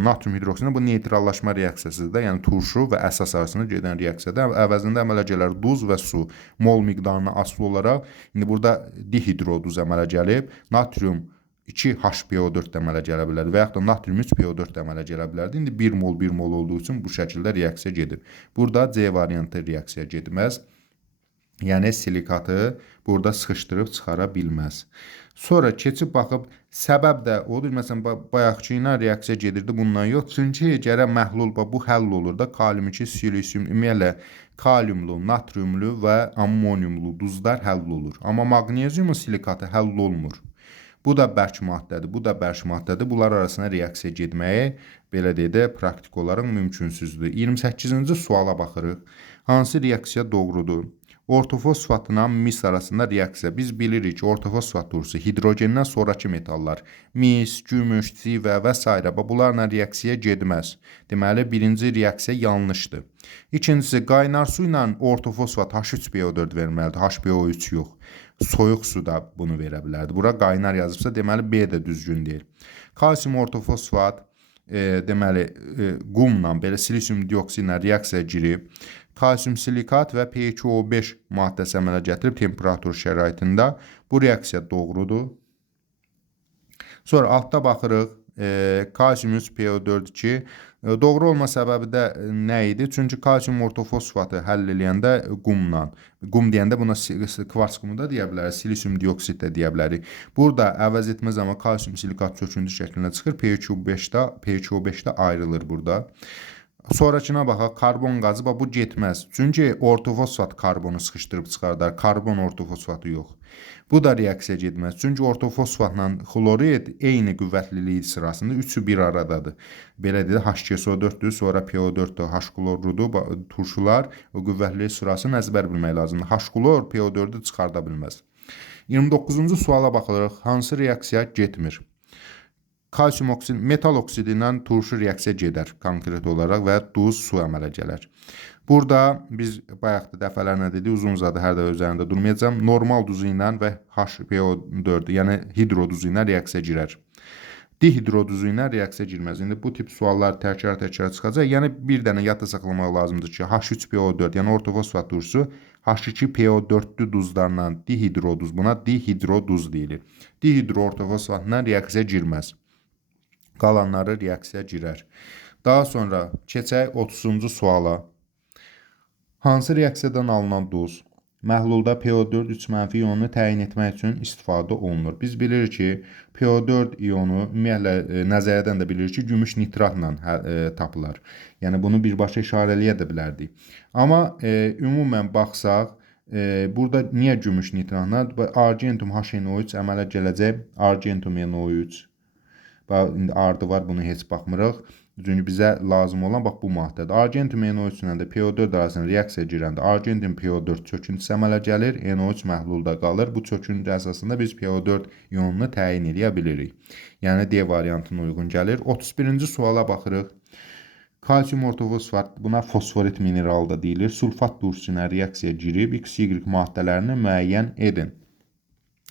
natrium hidroksidi bu neytrallaşma reaksiyasıdır da, yəni turşu və əsas arasında gedən reaksiyada əvəzində əmələ gələr duz və su mol miqdarına asılı olaraq. İndi burada dihidroduz əmələ gəlib, natrium 2HPO4 əmələ gələ bilər və yaxud da natrium 3PO4 əmələ gələ bilərdi. İndi 1 mol olduğu üçün bu şəkildə reaksiya gedir. Burada C variantı reaksiya getməz. Yəni silikatı burada sıxışdırıb çıxara bilməz. Sonra keçib baxıb səbəb də odur. Məsələn, bayaqçı ilə reaksiya gedirdi, bundan yox. Çünki gərək məhlul bu həll olur da, kalium 2 silisium ümumiyyətlə kaliumlu, natriumlu və ammoniumlu duzlar həll olur. Amma maqneziumun silikatı həll olmur. Bu da bərk maddədir, bu da bərk maddədir. Bunlar arasında reaksiya getməyi belə deyək də praktik olaraq mümkünsüzdür. 28-ci suala baxırıq. Hansı reaksiya doğrudur? Ortofosfatla mis arasında reaksiya. Biz bilirik ki, ortofosfat turşusu hidrogendən sonraki metallar, mis, gümüş, zivə və s. bunlarla reaksiya getməz. Deməli, birinci reaksiya yanlışdır. İkincisi, qaynar su ilə ortofosfat H3PO4 verməlidir, HPO3 yox. Soyuq suda bunu verə bilərdi. Bura qaynar yazıbsa, deməli B də düzgün deyil. Kalsium ortofosfat deməli qumla, belə silisium dioksidlə reaksiya girib, kalsium silikat və P2O5 maddəsi əmələ gətirib temperatur şəraitində. Bu reaksiya doğrudur. Sonra altda baxırıq. Kalsium 3 PO4-2 doğru olma səbəbi də nə idi? Çünki kalsium ortofosfatı həll eləyəndə qumla, qum deyəndə buna kvarts qumu da deyə bilərik, silisium dioksid də deyə bilərik. Burada əvəz etmə zaman kalsium silikat çöküntü şəklində çıxır, P2O5 də ayrılır burada. Sonrakına baxaq, karbon qazı, bu getməz. Çünki ortofosfat karbonu sıxışdırıb çıxardar, karbon ortofosfatı yox. Bu da reaksiya getməz. Çünki ortofosfatla xlorid eyni qüvvətlilik sırasında üçü bir aradadır. Belə deyək, H2SO4-dür, sonra PO4-dür, H-klorludur. Turşular o qüvvətlilik sırasını əzbər bilmək lazımdır. H-klor PO4-ü çıxarda bilməz. 29-cu suala baxılırıq. Hansı reaksiya getmir? Kalsium oksid, metal oksidi ilə turşu reaksiya gedər konkret olaraq və duz su əmələ gələr. Burada biz bayaq da dəfələrlə dedik, uzun uzadı hər də üzərində durmayacağım. Normal duzu ilə və HPO4, yəni hidro duzu ilə reaksiya girər. Dihidro duzu ilə reaksiya girməz. İndi bu tip suallar təkrar-təkrar çıxacaq. Yəni bir dənə yadda saxlamaq lazımdır ki, H3PO4, yəni ortofosfat turşusu H2PO4-lü duzlarla dihidro duz, buna dihidro duz deyilir. Dihidro ortofosfatla reaksiya girməz. Qalanları reaksiya girər. Daha sonra keçək 30-cu suala. Hansı reaksiyadan alınan duz məhlulda PO4 3 mənfi ionunu təyin etmək üçün istifadə olunur? Biz bilirik ki, PO4 ionu ümumiyyətlə nəzəriyyədən də bilirik ki, gümüş nitratla tapılar. Yəni bunu birbaşa işarələyə də bilərdik. Amma ümumən baxsaq, burada niyə gümüş nitratla? Argentum HNO3 əmələ gələcək. Argentum NO3. İndi ardı var, bunu heç baxmırıq. Çünki bizə lazım olan bu maddədir. Argentum NO3 ilə də PO4 arasında reaksiya girəndə Argentum PO4 çöküntüsü əmələ gəlir, NO3 məhlulda qalır. Bu çöküntü əsasında biz PO4 ionunu təyin edə bilirik. Yəni D variantına uyğun gəlir. 31-ci suala baxırıq. Kalsium ortofosfat, buna fosforit mineralı da deyilir. Sulfat turşusuna reaksiya girib, XY maddələrini müəyyən edin.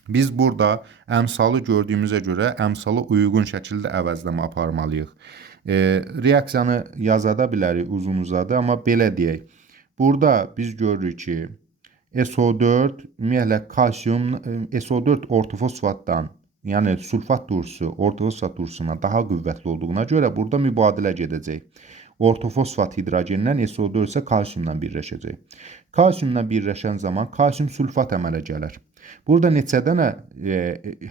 Biz burada əmsalı gördüyümüzə görə əmsalı uyğun şəkildə əvəzləmə aparmalıyıq. Reaksiyanı yazada bilərik uzun uzadı, amma belə deyək. Burada biz görürük ki, SO4 ümumiyyətlə kalsium, SO4 ortofosfatdan, yəni sulfat turşusu ortofosfat turşusuna daha qüvvətli olduğuna görə burada mübadilə gedəcək. Ortofosfat hidrogenlə SO4 isə kalsiumla birləşəcək. Kalsiumla birləşən zaman kalsium sulfat əmələ gələr. Burada neçə dənə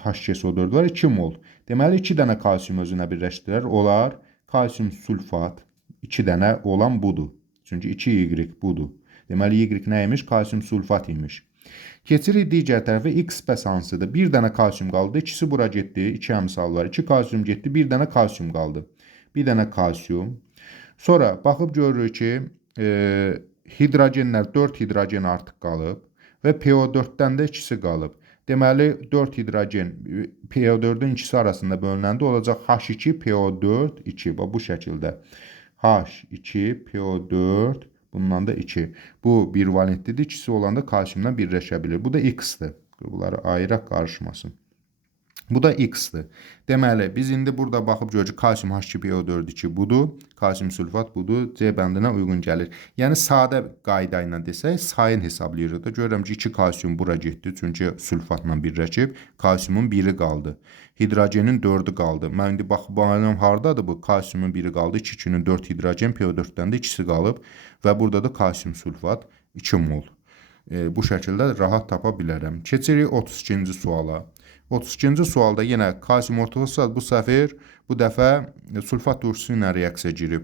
H2SO4 var? 2 mol. Deməli, 2 dənə kalsium özünə birləşdirər. Olar kalsium sulfat 2 dənə olan budur. Çünki 2Y budur. Deməli, Y nə imiş? Kalsium sulfat imiş. Keçirik digər tərəfə, X bəs hansıdır? Bir dənə kalsium qaldı. İkisi bura getdi. 2 əmsal var. 2 kalsium getdi. Bir dənə kalsium qaldı. Bir dənə kalsium. Sonra baxıb görürük ki, hidrogenlər 4 hidrogen artıq qalıb və PO4-dən də ikisi qalıb. Deməli, 4 hidrogen PO4-ün ikisi arasında bölünəndə olacaq H2PO4 2. Bu şəkildə. H2PO4, bundan da 2. Bu bir valentlidir. İkisi olanda kalsiumla birləşə bilir. Bu da X-dir. Bunları ayıraq, qarışmasın. Bu da X-dir. Deməli, biz indi burada baxıb görürük kalsium H2PO4 2 budur, kalsium sulfat budur, C bəndinə uyğun gəlir. Yəni sadə qayda ilə desək, sayın hesablayırıq da. Görürəm ki, 2 kalsium bura getdi, çünki sulfatla birləşib, kalsiumun 1-i qaldı. Hidrogenin 4-ü qaldı. Mən indi baxım hardadır bu? Kalsiumun 1-i qaldı, 2-2-nin 4 hidrogen, PO4-dən də ikisi qalıb və burada da kalsium sulfat 2 mol. bu şəkildə rahat tapa bilərəm. Keçirik 32-ci suala. 32-ci sualda yenə kalsium ortofosfat bu dəfə sulfat turşusu ilə reaksiya girib.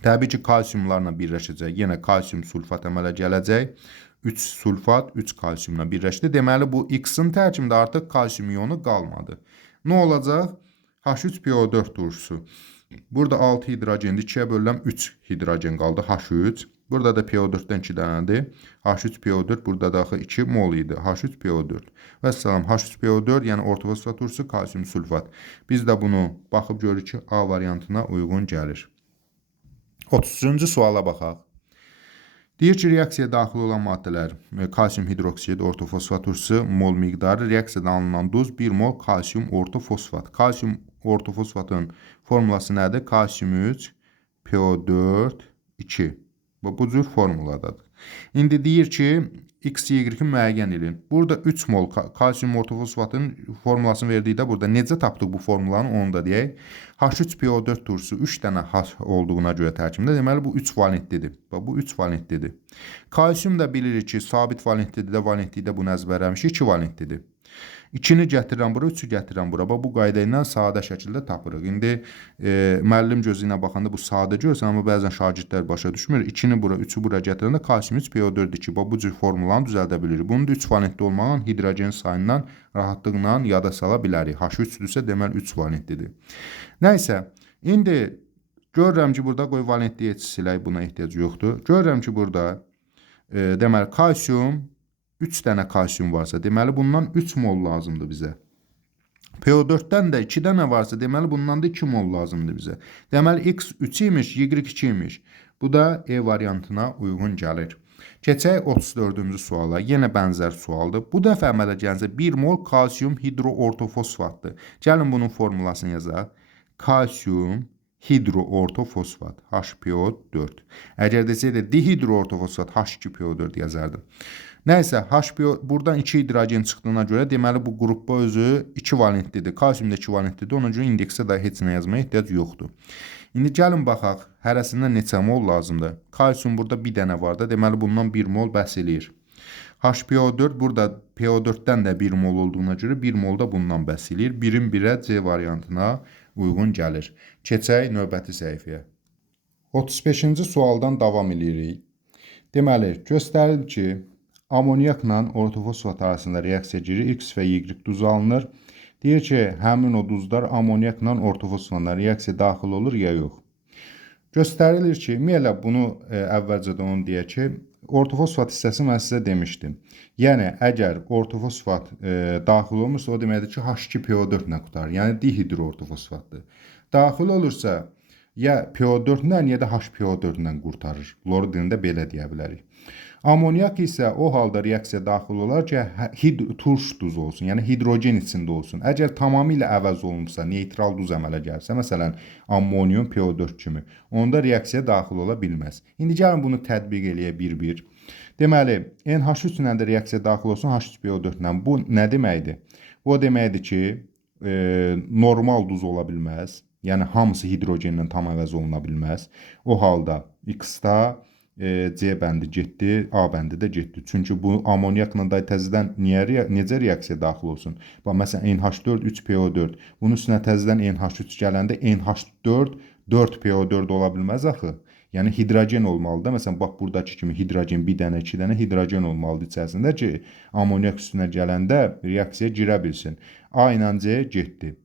Təbii ki, kalsiumlarla birləşəcək. Yenə kalsium sulfat əmələ gələcək. 3 sulfat 3 kalsiumla birləşdi. Deməli, bu X-in tərkibində artıq kalsium iyonu qalmadı. Nə olacaq? H3PO4 turşusu. Burada 6 hidrogendi 2-yə bölürəm, 3 hidrogen qaldı, H3. Burada da PO4-dən 2 dənədir. H3PO4 burada da 2 mol idi. H3PO4. Vəssalam, H3PO4, yəni ortofosfat turşusu, kalsium sulfat. Biz də bunu baxıb görürük ki, A variantına uyğun gəlir. 30-cu suala baxaq. Deyir ki, reaksiyaya daxil olan maddələr kalsium hidroksid, ortofosfat turşusu, mol miqdarı, reaksiyada alınan duz 1 mol kalsium ortofosfat. Kalsium ortofosfatın formulası nədir? Kalsium 3, PO4, 2. Bu cür formuladadır. İndi deyir ki, X, Y-i müəyyən edin. Burada 3 mol kalsium ortofosfatın formulasını verdikdə burada necə tapdıq bu formulanı onu da deyək. H3PO4 turşusu 3 dənə H olduğuna görə tərkibində. Deməli, bu 3 valentlidir. Bu 3 valentlidir. Kalsium da bilirik ki, sabit valentlidir də valentlikdə bunu əzbərləmişik, 2 valentlidir. 2-ni gətirirəm bura, 3-ü gətirirəm bura. Bu qayda ilə sadə şəkildə tapırıq. İndi müəllim gözü ilə baxanda bu sadə görürsən, amma bəzən şagirdlər başa düşmür. 2-ni bura, 3-ü bura gətirəndə kalsium 3 PO4 2. Bu cür formulanı düzəldə bilirik. Bunu da 3 valentli olmağın hidrogen sayından rahatlıqla yada sala bilərik. H3-dürsə deməli 3 valentlidir. Nəysə, indi görürəm ki, burada qoy valentliyə silək, buna ehtiyac yoxdur. Görürəm ki, burada deməli kalsium 3 dənə kalsium varsa, deməli bundan 3 mol lazımdır bizə. PO4-dən də 2 dənə varsa, deməli bundan da 2 mol lazımdır bizə. Deməli X 3 imiş, Y 2 imiş. Bu da E variantına uyğun gəlir. Keçək 34-cü suala. Yenə bənzər sualdır. Bu dəfə əmələ gəlsə 1 mol kalsium hidroortofosfatdır. Gəlin bunun formulasını yazaq. Kalsium hidroortofosfat HPO4. Əgər desəydə dihidroortofosfat H2PO4 yazardım. Nəysə, buradan 2 hidrogen çıxdığına görə deməli bu qrupda özü 2 valentlidir. Kalsium da 2 valentlidir. Ona görə indeksə də heç nə yazmaya ehtiyac yoxdur. İndi gəlin baxaq, hərəsindən neçə mol lazımdır. Kalsium burada bir dənə var da, deməli bundan 1 mol bəhs eləyir. HPO4 burada PO4-dən də 1 mol olduğuna görə 1 mol da bundan bəhs eləyir. 1-in 1-ə C variantına uyğun gəlir. Keçək növbəti səhifəyə. 35-ci sualdan davam edirik. Deməli, göstərir ki, amoniakla ortofosfat arasında reaksiya girir, X və Y duzu alınır. Deyir ki, həmin o duzlar amoniakla ortofosfatla reaksiya daxil olur ya yox. Göstərilir ki, ümumiyyətlə bunu əvvəlcədən onu deyək ki, ortofosfat hissəsi mən sizə demişdim. Yəni, əgər ortofosfat daxil olmursa, o deməkdir ki, H2PO4 ilə qutarır. Yəni, dihidroortofosfatdır. Daxil olursa, ya PO4 ilə, ya da HPO4 ilə qurtarır. Lor dilində belə deyə bilərik. Amoniak isə o halda reaksiya daxil olar ki, turş duz olsun, yəni hidrogen içində olsun. Əgər tamamilə əvəz olunursa, neytral duz əmələ gəlsə, məsələn, ammonium PO4 kimi, onda reaksiya daxil ola bilməz. İndi gəlin bunu tətbiq eləyə bir-bir. Deməli, NH3 ilə də reaksiya daxil olsun, H3PO4 ilə. Bu nə deməkdir? O deməkdir ki, normal duz ola bilməz. Yəni, hamısı hidrogenlə tam əvəz oluna bilməz. O halda X-da C bəndi getdi, A bəndi də getdi. Çünki bu amoniakla da təzədən necə reaksiya daxil olsun? Bax, məsələn, NH4, 3PO4. Bunun üstünə təzədən NH3 gələndə NH4, 4PO4 ola bilməz axı. Yəni, hidrogen olmalıdır. Məsələn, bax, buradakı kimi hidrogen, bir dənə, 2 dənə hidrogen olmalıdır içərisində ki, amoniak üstünə gələndə reaksiya girə bilsin. A ilə C getdi.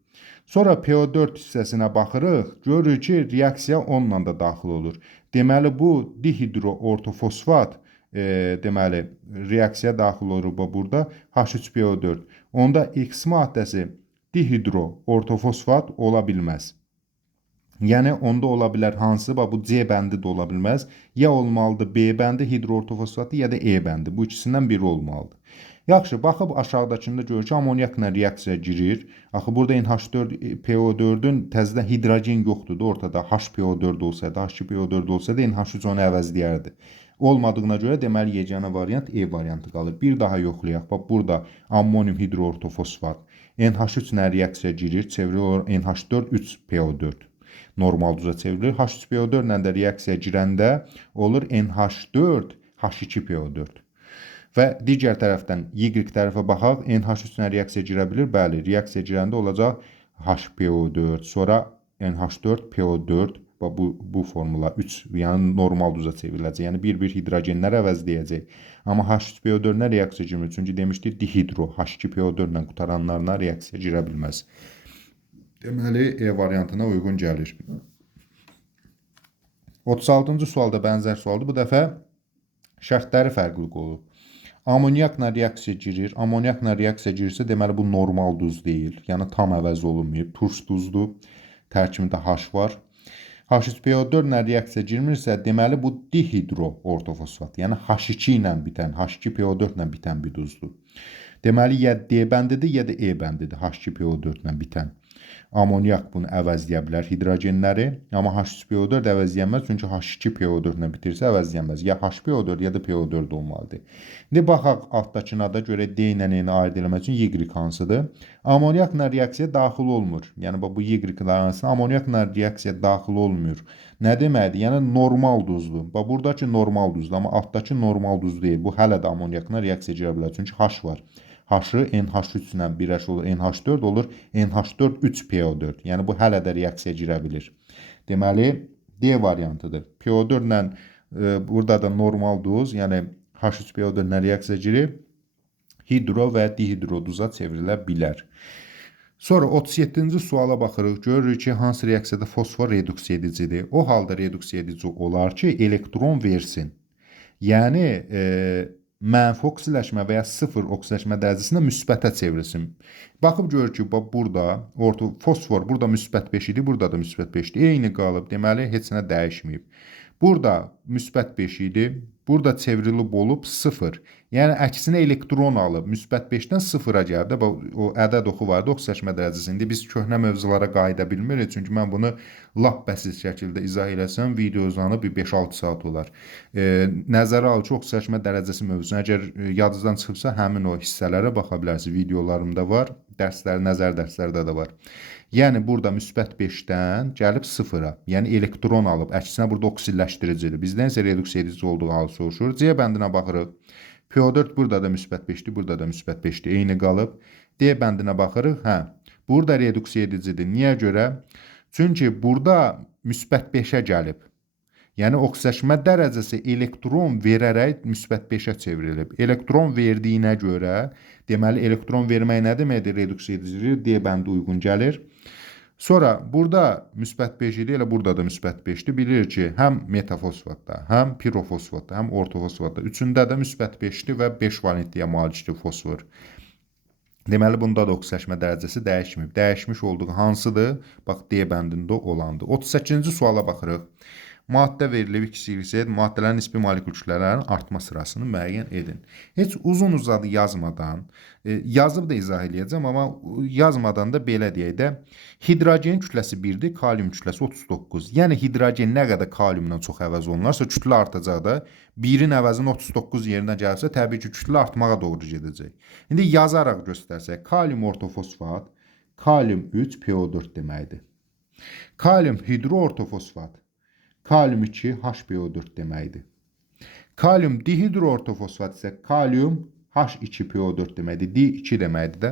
Sonra PO4 hissəsinə baxırıq, görürük ki, reaksiya onunla da daxil olur. Deməli, bu dihidroortofosfat deməli, reaksiya daxil olur burada H3PO4. Onda X maddəsi dihidroortofosfat ola bilməz. Yəni, onda ola bilər hansı? Bu C bəndi də ola bilməz. Ya olmalıdır B bəndi hidroortofosfatı, ya da E bəndi. Bu ikisindən biri olmalıdır. Yaxşı, baxıb aşağıdakında görür ki, amoniakla reaksiya girir. Axı, burada NH4PO4-ün təzədən hidrogen yoxdur da ortada. HPO4 olsaydı, H2PO4 olsaydı, NH3 onu əvəzləyərdi. Olmadığına görə deməli yeganə variant E variantı qalır. Bir daha yoxlayaq. Bax, burada ammonium hidroortofosfat NH3 ilə reaksiya girir, çevrilir NH4 3PO4. Normal duza çevrilir. H2PO4 ilə də reaksiya girəndə olur NH4 H2PO4. Və digər tərəfdən Y tərəfə baxaq, NH3-lə reaksiya girə bilir? Bəli, reaksiya girəndə olacaq HPO4, sonra NH4PO4 və bu formula 3, yəni normal duza çevriləcək. Yəni bir-bir hidrogenlər əvəzləyəcək. Amma H3PO4-nə reaksiya girmir. Çünki demişdik dihidro H2PO4-lə qutaranlarına reaksiya girə bilməz. Deməli, E variantına uyğun gəlir. 36-cı sualda bənzər sualdır. Bu dəfə şərtləri fərqli olub. Amoniakla reaksiya girir. Amoniakla reaksiya girirsə, deməli bu normal duz deyil. Yəni tam əvəz olunmayıb. Turş duzdur. Tərkibində H var. H2PO4 ilə reaksiya girmirsə, deməli bu dihidro ortofosfat. Yəni H2 ilə bitən, H2PO4 ilə bitən bir duzdur. Deməli, ya D bəndidir, ya da E bəndidir H2PO4 ilə bitən. Amoniak bunu əvəzləyə bilər hidrogenləri, amma H2PO4 əvəzləyənməz, çünki H2PO4 ilə bitirsə əvəzləyənməz. Ya HPO4 ya da PO4 olmalıdır. İndi baxaq altdakına da görə D ilə E-ni ayırt eləmək üçün Y hansıdır? Amoniakla reaksiya daxil olmur. Yəni bu Y-lər arasında amoniakla reaksiya daxil olmuyor. Nə deməkdir? Yəni normal duzdur. Bax buradakı normal duzdur, amma altdakı normal duz deyil. Bu hələ də amoniakla reaksiya girə bilər, çünki H var. H-ı NH3 ilə birləşir olur, NH4 olur, NH4 3PO4. Yəni bu hələ də reaksiya girə bilir. Deməli, D variantıdır. PO4 ilə burada da normal duz, yəni H3PO4 ilə reaksiya girib, hidro və dihidro duza çevrilə bilər. Sonra 37-ci suala baxırıq. Görürük ki, hansı reaksiyada fosfor reduksiya edicidir. O halda reduksiya edici olar ki, elektron versin. Yəni, mənfi oksiləşmə və ya sıfır oksiləşmə dərəcəsində müsbətə çevrilsin. Baxıb görür ki, burada fosfor burada müsbət 5 idi, burada da müsbət 5 idi. Eyni qalıb, deməli heç nə dəyişməyib. Burada müsbət 5 idi, burada çevrilib olub 0. Yəni əksinə elektron alıb müsbət 5-dən 0-a gəldi. O ədəd oxu vardı oksiləşmə dərəcəsində. İndi biz köhnə mövzulara qayıda bilmirik, çünki mən bunu lap bəsit şəkildə izah eləsəm video uzanıb 5-6 saat olar. Nəzərə al ki, oksiləşmə dərəcəsi mövzusunu əgər yadınızdan çıxıbsa, həmin o hissələrə baxa bilərsiniz. Videolarımda var, nəzər dərslərdə də var. Yəni burada müsbət 5-dən gəlib 0-a, yəni elektron alıb, əksinə burada oksilləşdiricidir. Bizdən isə reduksiya edici olduğu halı soruşur. C bəndinə baxırıq. PO4 burada da müsbət 5-dir, burada da müsbət 5-dir, eyni qalıb. D bəndinə baxırıq. Hə, burada reduksiya edicidir. Niyə görə? Çünki burada müsbət 5-ə gəlib. Yəni oksiləşmə dərəcəsi elektron verərək müsbət 5-ə çevrilib. Elektron verdiyinə görə, deməli elektron vermək nə deməkdir? Reduksiya edicidir. D bəndi uyğun gəlir. Sonra burada müsbət 5 idi, elə burada da müsbət 5-dir. Bilir ki, həm metafosfatda, həm pirofosfatda, həm ortofosfatda üçündə də müsbət 5-dir və 5 valentliyə malikdir fosfor. Deməli, bunda da oksiləşmə dərəcəsi dəyişməyib. Dəyişmiş olduğu hansıdır? Bax, D bəndində olandır. 38-ci suala baxırıq. Maddə verilib XYZ, maddələrin nisbi molekul kütlələrinin artma sırasını müəyyən edin. Heç uzun-uzadı yazmadan, yazıb da izah edəcəm, amma yazmadan da belə deyək də, hidrogen kütləsi 1-dir, kalium kütləsi 39. Yəni hidrogen nə qədər kaliumdan çox əvəz olunarsa, kütlə artacaq da. 1-in əvəzinin 39 yerinə gəlsə, təbii ki, kütlə artmağa doğru gedəcək. İndi yazaraq göstərsək, kalium ortofosfat, kalium 3PO4 deməkdir. Kalium hidroortofosfat, kalium 2 HPO4 deməkdir. Kalium dihidroortofosfat isə kalium H2PO4 deməkdir. D2 deməkdir də.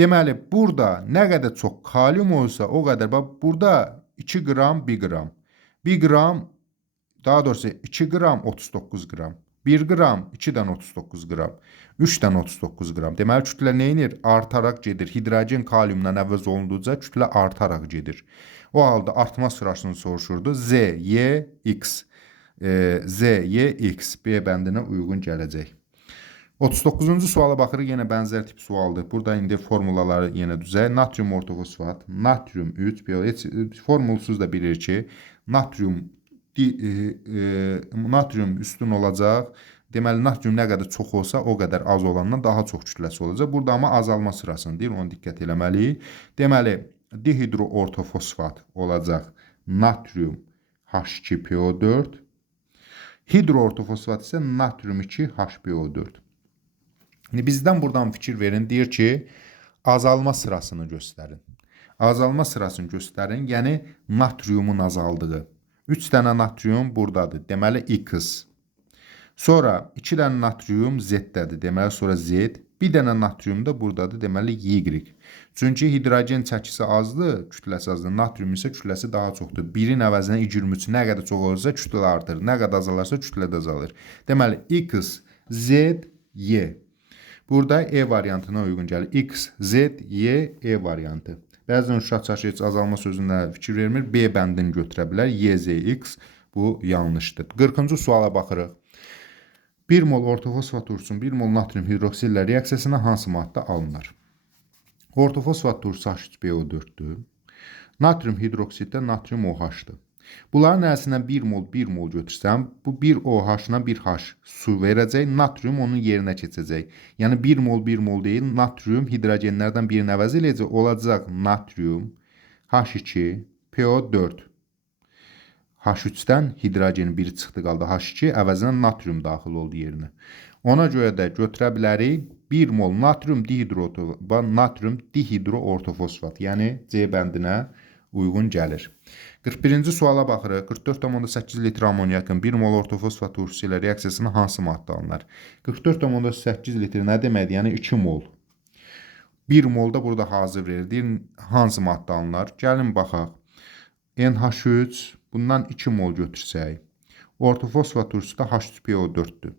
Deməli, burada nə qədər çox kalium olsa, o qədər. Bax, burada 2 qram, 1 qram. 1 qram, daha doğrusu 2 qram, 39 qram. 1 qram, 2-dən 39 qram. 3-dən 39 qram. Deməli, kütlə nə edir? Artaraq gedir. Hidrogen kaliumdan əvəz olunduqca kütlə artaraq gedir. O halda artma sırasını soruşurdu. Z, Y, X. Z, Y, X. B bəndinə uyğun gələcək. 39-cu suala baxırıq. Yenə bənzər tip sualdır. Burada indi formulaları yenə düzək. Natrium ortofosfat, natrium 3, formulsuz da bilir ki, natrium üstün olacaq. Deməli, natrium nə qədər çox olsa, o qədər az olandan daha çox kütləsi olacaq. Burada amma azalma sırasını deyir, onu diqqət eləməliyik. Deməli, dihidroortofosfat olacaq natrium H2PO4. Hidroortofosfat isə natrium 2 HPO4. İndi bizdən buradan fikir verin, deyir ki, azalma sırasını göstərin. Azalma sırasını göstərin, yəni natriumun azaldığı. 3 dənə natrium buradadır. Deməli, X. Sonra 2 dənə natrium Z-dədir. Deməli sonra Z. Bir dənə natrium da buradadır. Deməli Y. Çünki hidrogen çəkisi azdır, kütləsi azdır. Natrium isə kütləsi daha çoxdur. 1-in əvəzinə 23 nə qədər çox olursa kütlə artır. Nə qədər azalarsa kütlə də azalır. Deməli X, Z, Y. Burada E variantına uyğun gəlir. X, Z, Y, E variantı. Bəzən uşaq çaşı heç azalma sözünə fikir vermir. B bəndini götürə bilər. Y, Z, X. Bu yanlışdır. 40-cı suala baxırıq. 1 mol ortofosfat turşusun 1 mol natrium hidroksil ilə reaksiyasına hansı maddə alınır? Ortofosfat turşusu H3PO4'dür. Natrium hidroksiddə natrium OH-dır. Bunların əlisindən 1 mol götürsəm, bu 1 OH-la 1 H su verəcək, natrium onun yerinə keçəcək. Yəni 1 mol deyil, natrium hidrogenlərdən birini əvəz eləyəcək, olacaq natrium H2PO4. H3-dən hidrogenin biri çıxdı qaldı H2, əvəzinə natrium daxil oldu yerinə. Ona görə də götürə bilərik 1 mol natrium dihidroortofosfat, yəni C bəndinə uyğun gəlir. 41-ci suala baxırıq. 44,8 litr amonyakın 1 mol ortofosfat turşusu ilə reaksiyasına hansı maddə alınır? 44,8 litr nə deməkdir? Yəni 2 mol. 1 mol da burada hazır verilir. Hansı maddə alınır? Gəlin baxaq. NH3 bundan 2 mol götürsək. Ortofosfat turşusu da H3PO4'dür.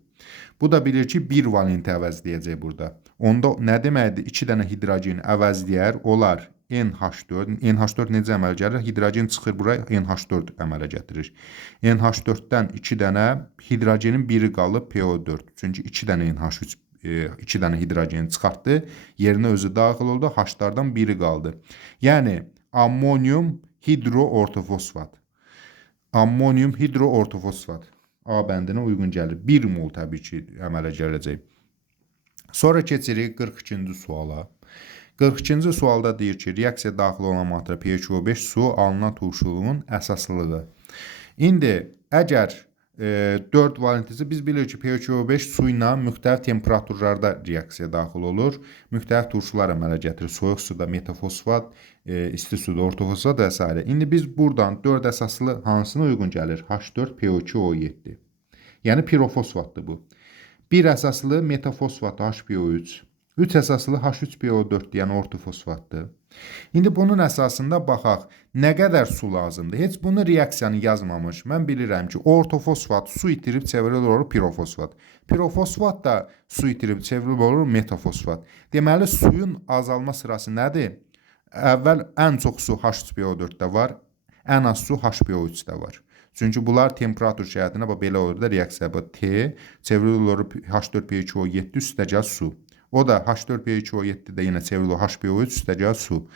Bu da bilir ki 1 valenti əvəzləyəcək burada. Onda nə deməkdir? 2 dənə hidrogeni əvəzləyər, olar NH4. NH4 necə əmələ gəlir? Hidrogen çıxır bura, NH4 əmələ gətirir. NH4-dən 2 dənə hidrogenin biri qalıb PO4. Çünki 2 dənə NH3 2 dənə hidrogeni çıxartdı. Yerinə özü daxil oldu. H-lardan biri qaldı. Yəni ammonium hidroortofosfat. Ammonium hidroortofosfat. A bəndinə uyğun gəlir. 1 mol təbii ki əmələ gələcək. Sonra keçirik 42-ci suala. 42-ci sualda deyir ki, reaksiya daxil olan maddə PHO5 su alınan turşuluğun əsaslığı. İndi əgər 4 valentisi biz bilirik ki, PHO5 su ilə müxtəlif temperaturlarda reaksiya daxil olur. Müxtəlif turşular əmələ gətirir. Soyuq suda metafosfat, isti suda ortofosfat və s. İndi biz buradan 4 əsaslı hansına uyğun gəlir? H4PO2O7. Yəni pirofosfatdır bu. 1 əsaslı metafosfat HPO3. 3 əsaslı H3PO4, yəni ortofosfatdır. İndi bunun əsasında baxaq, nə qədər su lazımdır? Heç bunu reaksiyanı yazmamış. Mən bilirəm ki, ortofosfat su itirib çevrilir olur pirofosfat. Pirofosfat da su itirib çevrilir olur metafosfat. Deməli, suyun azalma sırası nədir? Əvvəl ən çox su H3PO4-də var, ən az su HPO3-də var. Çünki bunlar temperatur şəraitinə belə olur da reaksiya T çevrilir olur H4PO2O7 üstəcə su. O da H4PO2O7-də yenə çevrilir HPO3 üstəcə su.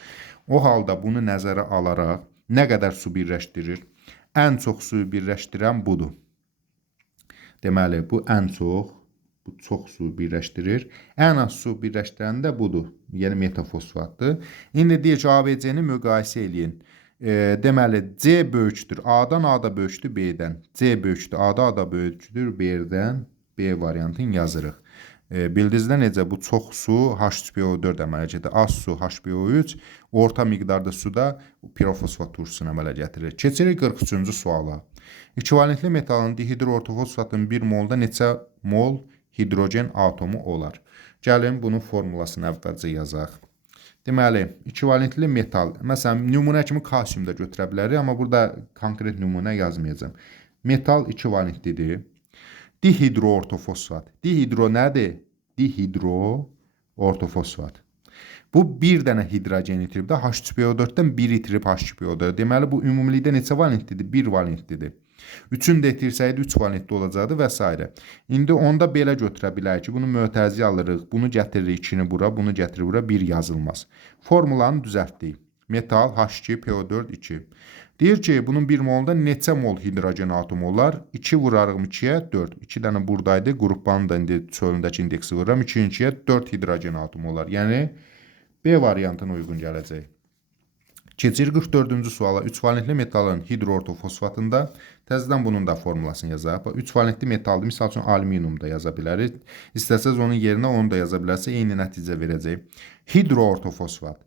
O halda bunu nəzərə alaraq nə qədər su birləşdirir? Ən çox suyu birləşdirən budur. Deməli, bu ən çox, bu çox su birləşdirir. Ən az su birləşdirən də budur. Yəni metafosfatdır. İndi deyək ki, ABC-ni müqayisə eləyin. Deməli, C böyükdür A-dan, A da böyükdür B-dən. C böyükdür A-da, A da böyükdür B-dən. B variantını yazırıq. Bildinizdə necə bu çox su H3PO4 əmələ gətirir. Az su HPO3, orta miqdarda suda pirofosfat turşusunu əmələ gətirir. Keçirik 43-cü suala. İkivalentli metalın dihidroortofosfatın 1 molda neçə mol hidrogen atomu olar? Gəlin bunun formulasını əvvəlcə yazaq. Deməli, ikivalentli metal, məsələn, nümunə kimi kalsium da götürə bilərik, amma burada konkret nümunə yazmayacağım. Metal ikivalentlidir. Dihidroortofosfat. Dihidro nədir? Dihidroortofosfat. Bu bir dənə hidrogen itirib də H3PO4-dən 1 itirib H2PO4. Deməli, bu ümumilikdə neçə valentlidir? 1 valentlidir. 3-ünü də itirsəydi 3 valentli olacaqdı və s. İndi onda belə götürə bilərik ki, bunu mötərizə alırıq, bunu gətiririk 2-ni bura, bunu gətiririk bura, 1 yazılmaz. Formulanı düzəltdik. Metal H2PO4 2. Deyir ki, bunun 1 molda neçə mol hidrogen atomu olar? 2 vurarım 2-yə 4. 2 dənə buradaydı. Qrupbanın da indi çölündəki indeksi vururam. 2-2-yə 4 hidrogen atomu olar. Yəni B variantına uyğun gələcək. Keçir 44-cü suala. 3 valentli metalın hidroortofosfatında təzədən bunun da formulasını yazaq. 3 valentli metaldır. Misal üçün alüminium da yaza bilərik. İstəsəz onun yerinə onu da yaza bilərsə eyni nəticə verəcək. Hidroortofosfat.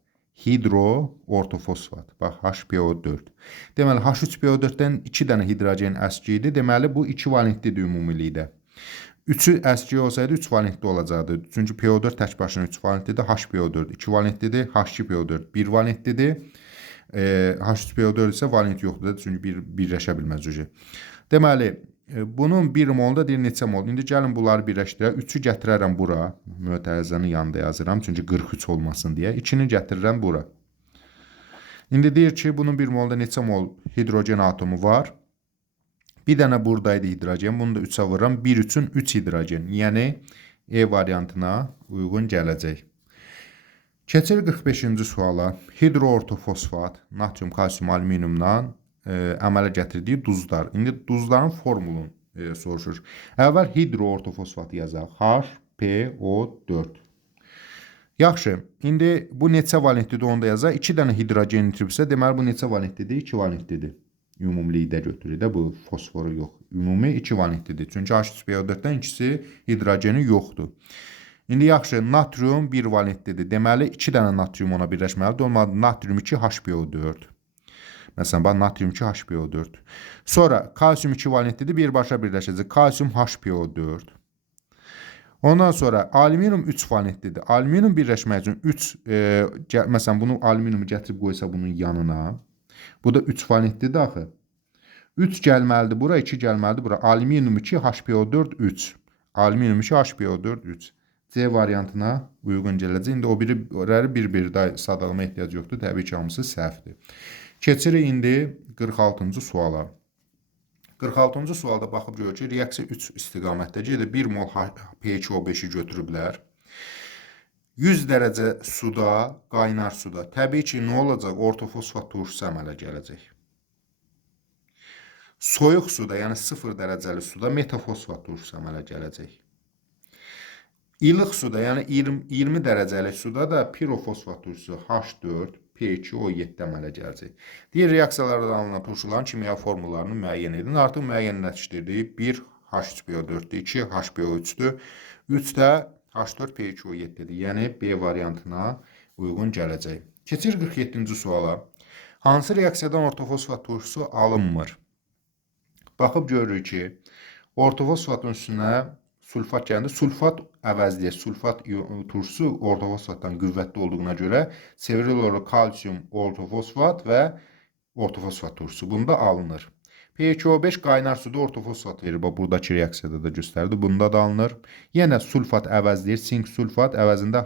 Hidroortofosfat. Bax, HPO4. Deməli, H3PO4-dən 2 dənə hidrogen əski idi. Deməli, bu 2 valentlidir ümumilikdə. 3'ü əski olsaydı 3 valentli olacaqdı. Çünki PO4 tək başına 3 valentlidir, HPO4 2 valentlidir, H2PO4 1 valentlidir. H3PO4 isə valent yoxdur, çünki birləşə bilməz ucu. Deməli, bunun 1 molda deyir neçə mol? İndi gəlin bunları birləşdirək. 3'ü gətirərəm bura. Mötərizənin yanında yazıram, çünki 43 olmasın deyə. 2'ni gətirirəm bura. İndi deyir ki, bunun 1 molda neçə mol hidrogen atomu var? Bir dənə buradaydı hidrogen. Bunu da 3'ə vururam. 1 üçün 3 hidrogen. Yəni E variantına uyğun gələcək. Keçir 45-ci suala. Hidroortofosfat, natrium, kalsium, alüminiumdan əmələ gətirdiyi duzlar. İndi duzların formulunu soruşur. Əvvəl hidroortofosfatı yazaq. HPO4. Yaxşı, indi bu neçə valentlidir onu da yazaq. 2 dənə hidrogen itiribsə, deməli bu neçə valentlidir? 2 valentlidir. Ümumlikdə götürür də bu fosforu yox. Ümumi 2 valentlidir. Çünki H3PO4-dən ikisi hidrogeni yoxdur. İndi yaxşı, natrium 1 valentlidir. Deməli 2 dənə natrium ona birləşməlidir. Olmadı natrium 2 HPO4. Məsələn, bax natrium 2 HPO4. Sonra kalsium 2 valentlidir, birbaşa birləşəcək. Kalsium HPO4. Ondan sonra alüminium 3 valentlidir. Alüminium birləşmək üçün 3 məsələn bunu alüminiumu gətirib qoysa bunun yanına. Bu da 3 valentlidir axı. 3 gəlməlidir bura, 2 gəlməlidir bura. Alüminium 2 HPO4 3. Alüminium 2 HPO4 3. C variantına uyğun gələcək. İndi o biri bir-bir sadalama ehtiyac yoxdur. Təbii ki, hamısı səhvdir. Keçirik indi 46-cı suala. 46-cı sualda baxıb görür ki, reaksiya 3 istiqamətdə gedir. 1 mol P2O5-i götürüblər. 100 dərəcə suda, qaynar suda. Təbii ki, nə olacaq? Ortofosfat turşusu əmələ gələcək. Soyuq suda, yəni 0 dərəcəli suda metafosfat turşusu əmələ gələcək. İlıq suda, yəni 20 dərəcəli suda da pirofosfat turşusu H4, P2O7 əmələ gələcək. Digər reaksiyalarda alınan turşuların kimya formullarını müəyyən edin. Artıq müəyyənləşdirdik. 1 H3PO4-dür, 2 HPO3-dür, 3 də H4P2O7-dir. Yəni B variantına uyğun gələcək. Keçir 47-ci suala. Hansı reaksiyadan ortofosfat turşusu alınmır? Baxıb görürük ki, ortofosfatın üstünə sulfat gəldi. Sulfat əvəzləyir. Sulfat turşusu ortofosfatdan qüvvətli olduğuna görə çevrilir kalsium ortofosfat və ortofosfat turşusu. Bunda alınır. P2O5 qaynar suda ortofosfat verir. Buradakı reaksiyada da göstərdi. Bunda da alınır. Yenə sulfat əvəzləyir. Sink sulfat əvəzində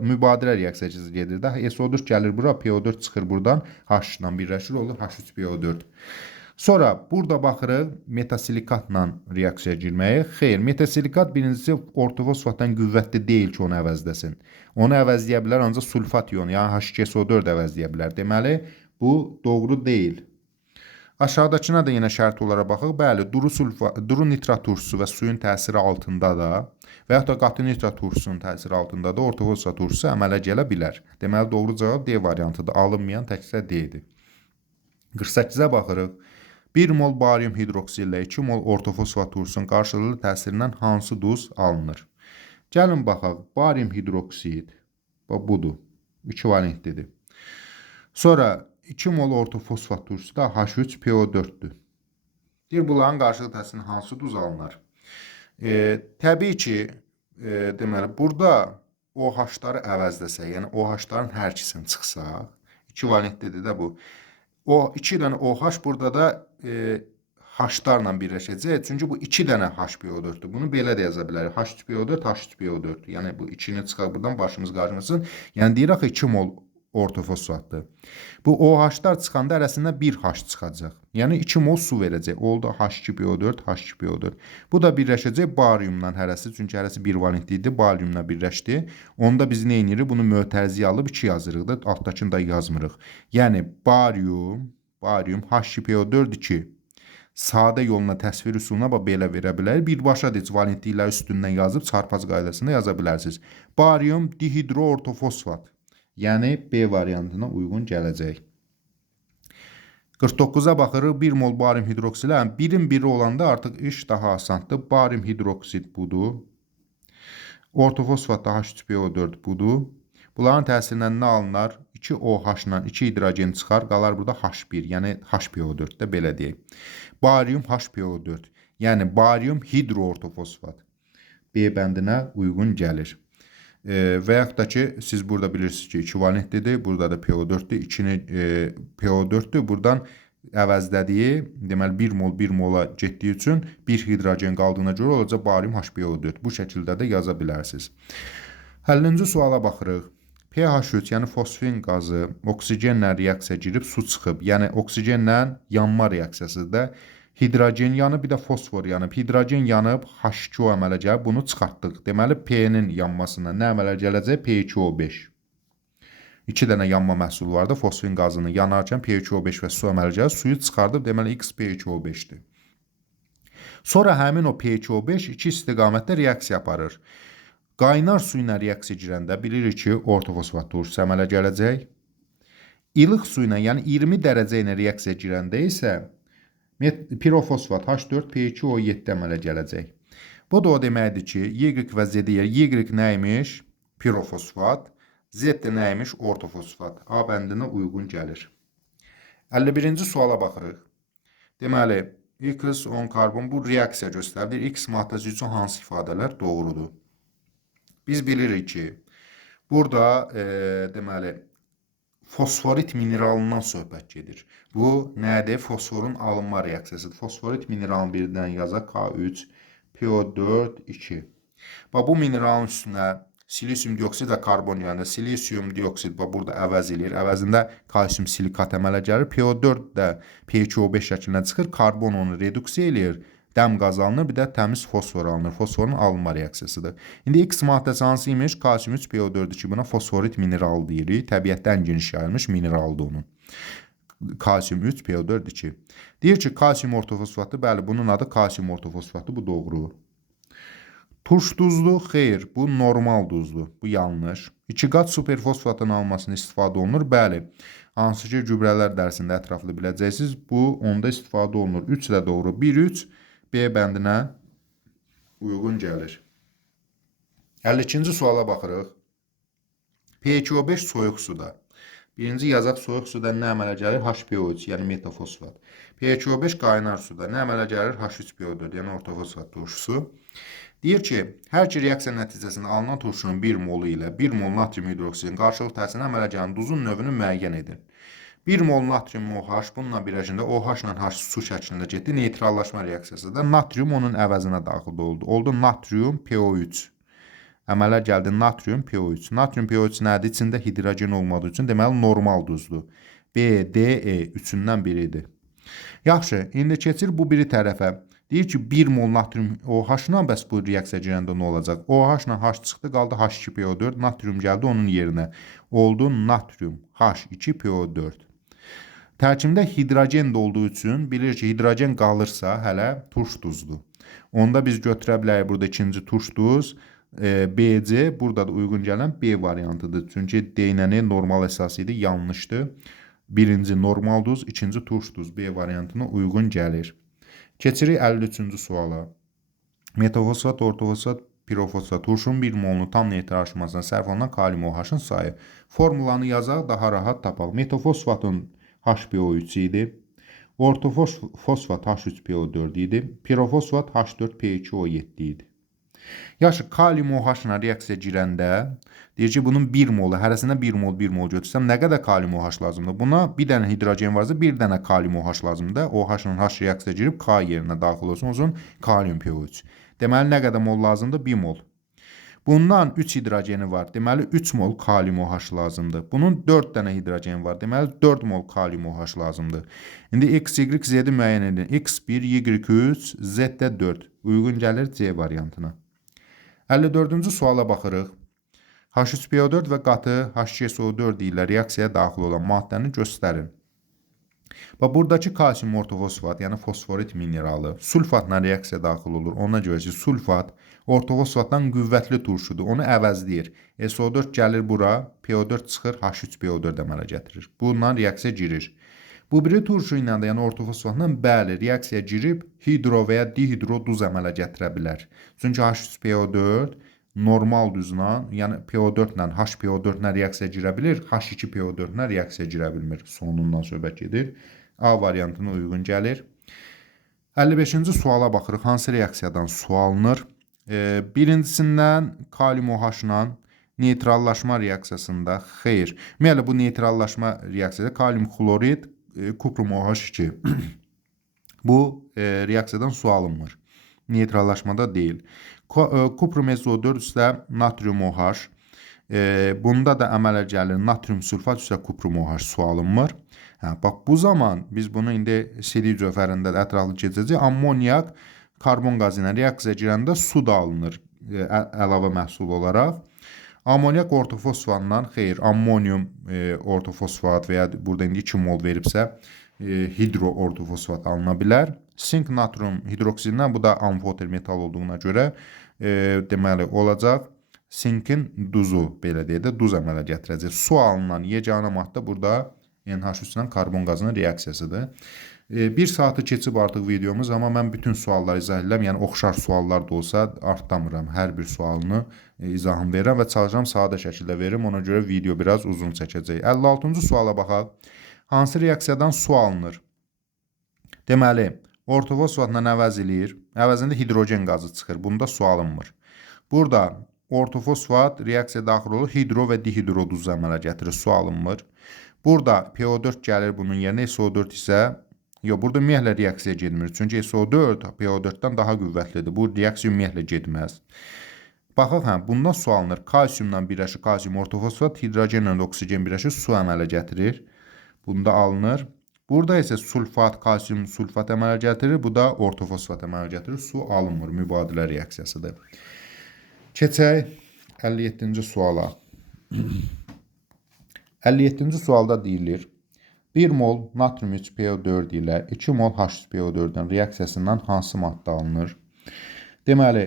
mübadilə reaksiyası gedir. SO4 gəlir bura, PO4 çıxır buradan. H-dan birləşir, olur H3PO4. Sonra burada baxırıq metasilikatla reaksiyaya girməyə. Xeyr, metasilikat birincisi ortofosfatdan qüvvətli deyil ki, onu əvəzləsin. Onu əvəzləyə bilər ancaq sulfat iyonu, yəni H2SO4 əvəzləyə bilər. Deməli, bu doğru deyil. Aşağıdakına da yenə şərt olaraq baxıq. Bəli, duru nitrat turşusu və suyun təsiri altında da və yaxud da qatı nitrat turşusunun təsiri altında da ortofosfat turşusu əmələ gələ bilər. Deməli, doğru cavab D variantıdır. Alınmayan təkcə D-dir. 48-ə baxırıq. 1 mol barium hidroksid ilə 2 mol ortofosfat turşusunun qarşılıqlı təsirindən hansı duz alınır? Gəlin baxaq. Barium hidroksid budur. 2 valentlidir. Sonra 2 mol ortofosfat turşusu da H3PO4-dür. Deyir, bunların qarşılıqlı təsirindən hansı duz alınır? Təbii ki, deməli, burada OH-ları əvəzləsək, yəni OH-ların hər ikisini çıxsaq, 2 valentlidir də bu. O 2 dənə OH burada da H-larla birləşəcək. Çünki bu 2 dənə HPO4-dür. Bunu belə də yaza bilərik. H3PO4, H3PO4. Yəni bu 2-ni çıxar buradan başımız qarşımasın. Yəni deyir axı 2 mol ortofosfatdır. Bu OH-lar çıxanda arasında 1 H çıxacaq. Yəni 2 mol su verəcək. Oldu H2PO4, H2PO4. Bu da birləşəcək bariumla hərəsi. Çünki hərəsi 1 valentli idi. Bariumla birləşdi. Onda biz nə edirik? Bunu mötərizəyə alıb 2 yazırıq da. Altdakını da yazmırıq. Yəni barium H2PO4 2. Sadə yolla təsvir üsuluna belə verə bilər. Birbaşa heç valentlikləri üstündən yazıb çarpaz qaydasında yaza bilərsiniz. Barium dihidroortofosfat. Yəni B variantına uyğun gələcək. 49-a baxırıq. 1 mol barium hidroksid. Yəni 1-in biri olanda artıq iş daha asandır. Barium hidroksid budur. Ortofosfat da H2PO4 budur. Bunların təsirindən nə alınır? 2 OH-la 2 hidrogen çıxar. Qalar burada H1, yəni HPO4 də belə deyək. Barium HPO4. Yəni barium hidroortofosfat B bəndinə uyğun gəlir. Və yaxud da ki, siz burada bilirsiniz ki, 2 valentlidir, burada da PO4-dür, 2-ni PO4-dür. Buradan əvəzlədiyi, deməli 1 mol 1 mola getdiyi üçün 1 hidrogen qaldığına görə olacaq barium HBO4. Bu şəkildə də yaza bilərsiniz. 50-ci suala baxırıq. pH3, yəni fosfin qazı oksigenlə reaksiya girib su çıxıb. Yəni oksigenlə yanma reaksiyasıdır. Hidrogen yanıb, bir də fosfor yanıb. Hidrogen yanıb H2O əmələ gəlib, bunu çıxartdıq. Deməli P-nin yanmasına nə əmələ gələcək? P2O5. 2 dənə yanma məhsulu var da, fosfin qazını yanarkən P2O5 və su əmələ gəlir. Suyu çıxardıb, deməli X P2O5-dir. Sonra həmin o P2O5 iki istiqamətdə reaksiya aparır. Qaynar su ilə reaksiya girəndə bilirik ki, ortofosfat turşusu əmələ gələcək. İlıq su ilə, yəni 20 dərəcə ilə reaksiya girəndə isə pirofosfat H4P2O7 əmələ gələcək. Bu da o deməkdir ki, Y və Z deyir. Y nəymiş? Pirofosfat. Z də nəymiş? Ortofosfat. A bəndinə uyğun gəlir. 51-ci suala baxırıq. Deməli, X 10 karbon bu reaksiya göstərir. X maddəsi üçün hansı ifadələr doğrudur? Biz bilirik ki, burada deməli, fosforit mineralından söhbət gedir. Bu nədir? Fosforun alınma reaksiyasıdır. Fosforit mineralın birindən yazaq K3, PO4, 2. Bu mineralın üstünə silisium dioksid və karbon yanında silisium dioksid burada əvəz edir. Əvəzində kalsium silikat əmələ gəlir. PO4 də P2O5 şəklinə çıxır. Karbon onu reduksiya edir. Dəm qazı alınır, bir də təmiz fosfor alınır. Fosforun alınma reaksiyasıdır. İndi X maddəsi hansı imiş? Kalsium 3 PO4 ki, buna fosforit mineral deyirik. Təbiətdə ən geniş yayılmış mineraldır onun. Kalsium 3 PO4 2. Deyir ki, kalsium ortofosfatı, bəli, bunun adı kalsium ortofosfatı, bu doğru. Turş duzlu, xeyr, bu normal duzlu, bu yanlış. 2 qat superfosfatın alınmasına istifadə olunur, bəli. Hansı ki, gübrələr dərsində ətraflı biləcəksiniz, bu onda istifadə olunur. 3 də doğru, 1-3 B bəndinə uyğun gəlir. 52-ci suala baxırıq. P2O5 soyuq suda. Birinci yazaq soyuq suda nə əmələ gəlir? HPO3, yəni metafosfat. P2O5 qaynar suda nə əmələ gəlir? H3PO4, yəni ortofosfat turşusu. Deyir ki, hər iki reaksiya nəticəsində alınan turşunun 1 molu ilə 1 mol natrium hidroksidin qarşılıq təsirinə əmələ gələn duzun növünü müəyyən edin. 1 mol natrium OH bununla birləşində OH ilə H su şəklində getdi. Neytrallaşma reaksiyasıdır. Natrium onun əvəzinə daxil oldu. Oldu natrium PO3. Əmələ gəldi natrium PO3. Natrium PO3 nədir? İçində hidrogen olmadığı üçün deməli normal duzdur. B, D, E üçündən biridir. Yaxşı, indi keçir bu biri tərəfə. Deyir ki, 1 mol natrium OH-la bəs bu reaksiya girəndə nə olacaq? OH-la H çıxdı, qaldı H2PO4, natrium gəldi onun yerinə. Oldu natrium H2PO4. Tərkibində hidrogen də olduğu üçün bilir ki, hidrogen qalırsa hələ turş duzdur. Onda biz götürə bilərik burada ikinci turş duz, BC burada da uyğun gələn B variantıdır. Çünki D-nəni normal əsas idi, yanlışdır. Birinci normal duz, ikinci turş duz B variantına uyğun gəlir. Keçirik 53-cü suala. Metafosfat, ortofosfat, pirofosfat turşunun 1 molunu tam neytrallaşmasına sərf olunan kalium OH-ın sayı. Formulanı yazaq, daha rahat tapaq. Metafosfatın HPO3 idi. Ortofosfat H3PO4 idi. Pirofosfat H4P2O7 idi. Yaxşı, kalium OH-la reaksiya girəndə deyir ki, bunun 1 molu, hərəsində 1 mol götürsəm, nə qədər kalium OH lazımdır? Buna bir dənə hidrogen varsa, bir dənə kalium OH lazımdır. OH-la H reaksiya girib K yerinə daxil olsun, o zaman kalium PO3. Deməli, nə qədər mol lazımdır? 1 mol. Bundan 3 hidrogeni var. Deməli, 3 mol kalium OH lazımdır. Bunun 4 dənə hidrogeni var. Deməli, 4 mol kalium OH lazımdır. İndi X, Y, Z-i müəyyən edin. X1, Y3, Z-də 4. Uyğun gəlir C variantına. 54-cü suala baxırıq. H3PO4 və qatı H2SO4 ilə reaksiyaya daxil olan maddəni göstərin. Buradakı kalsium ortofosfat, yəni fosforit mineralı, sulfatla reaksiya daxil olur. Ona görə ki, sulfat ortofosfatdan qüvvətli turşudur. Onu əvəzləyir. SO4 gəlir bura, PO4 çıxır, H3PO4 əmələ gətirir. Bundan reaksiya girir. Bu biri turşu ilə də, yəni ortofosfatla bəli, reaksiya girib hidro və ya dihidro duz əmələ gətirə bilər. Çünki H3PO4 normal duzla, yəni PO4 ilə HPO4 ilə reaksiya girə bilir, H2PO4 ilə reaksiya girə bilmir. Sonundan söhbət gedir. A variantına uyğun gəlir. 55-ci suala baxırıq. Hansı reaksiyadan su alınır? Birincisindən kalium OH-la neytrallaşma reaksiyasında xeyr. Ümumiyyətlə bu neytrallaşma reaksiyada kalium xlorid, kuprum OH2. Bu reaksiyadan su alınmır. Neytrallaşmada deyil. Kuprum SO4 isə natrium OH. Bunda da əmələ gəlir natrium sulfat üstə kuprum OH su alınmır. Bax bu zaman biz bunu indi silic cövhərində də ətraflı keçəcək. Ammoniak karbon qazı ilə reaksiya girəndə su da alınır əlavə məhsul olaraq. Ammoniak ortofosfatla xeyr, ammonium ortofosfat və ya burada indi 2 mol veribsə hidro ortofosfat alına bilər. Sink natrium hidroksidindən, bu da amfoter metal olduğuna görə deməli olacaq. Sinkin duzu, belə deyək də, duz əmələ gətirəcək. Su alınan yeganə maddə burada NH3 ilə karbon qazının reaksiyasıdır. Bir saatı keçib artıq videomuz, amma mən bütün sualları izah edirəm. Yəni oxşar suallar da olsa artdamıram. Hər bir sualını izahını verirəm və çalışıram sadə şəkildə verim. Ona görə video biraz uzun çəkəcək. 56-cı suala baxaq. Hansı reaksiyadan su alınır? Deməli, ortofosfatla əvəz eləyir. Əvəzində hidrogen qazı çıxır. Bunda su alınmır. Burada ortofosfat reaksiya daxil olur. Hidro və dihidro duzu əmələ gətirir. Su alınmır. Burada PO4 gəlir bunun yerinə. SO4 isə burada ümumiyyətlə reaksiya getmir. Çünki SO4 PO4-dən daha qüvvətlidir. Bu reaksiya ümumiyyətlə getməz. Baxaq, bundan su alınır. Kalsiumla birləşir. Kalsium ortofosfat, hidrogenlə oksigen birləşir. Su əmələ gətirir. Bunda alınır. Burada isə sulfat, kalsium sulfat əmələ gətirir. Bu da ortofosfat əmələ gətirir. Su alınmır. Mübadilə reaksiyasıdır. Keçək 57-ci suala. 57-ci sualda deyilir, 1 mol natrium 3PO4 ilə 2 mol H3PO4-ün reaksiyasından hansı maddə alınır? Deməli,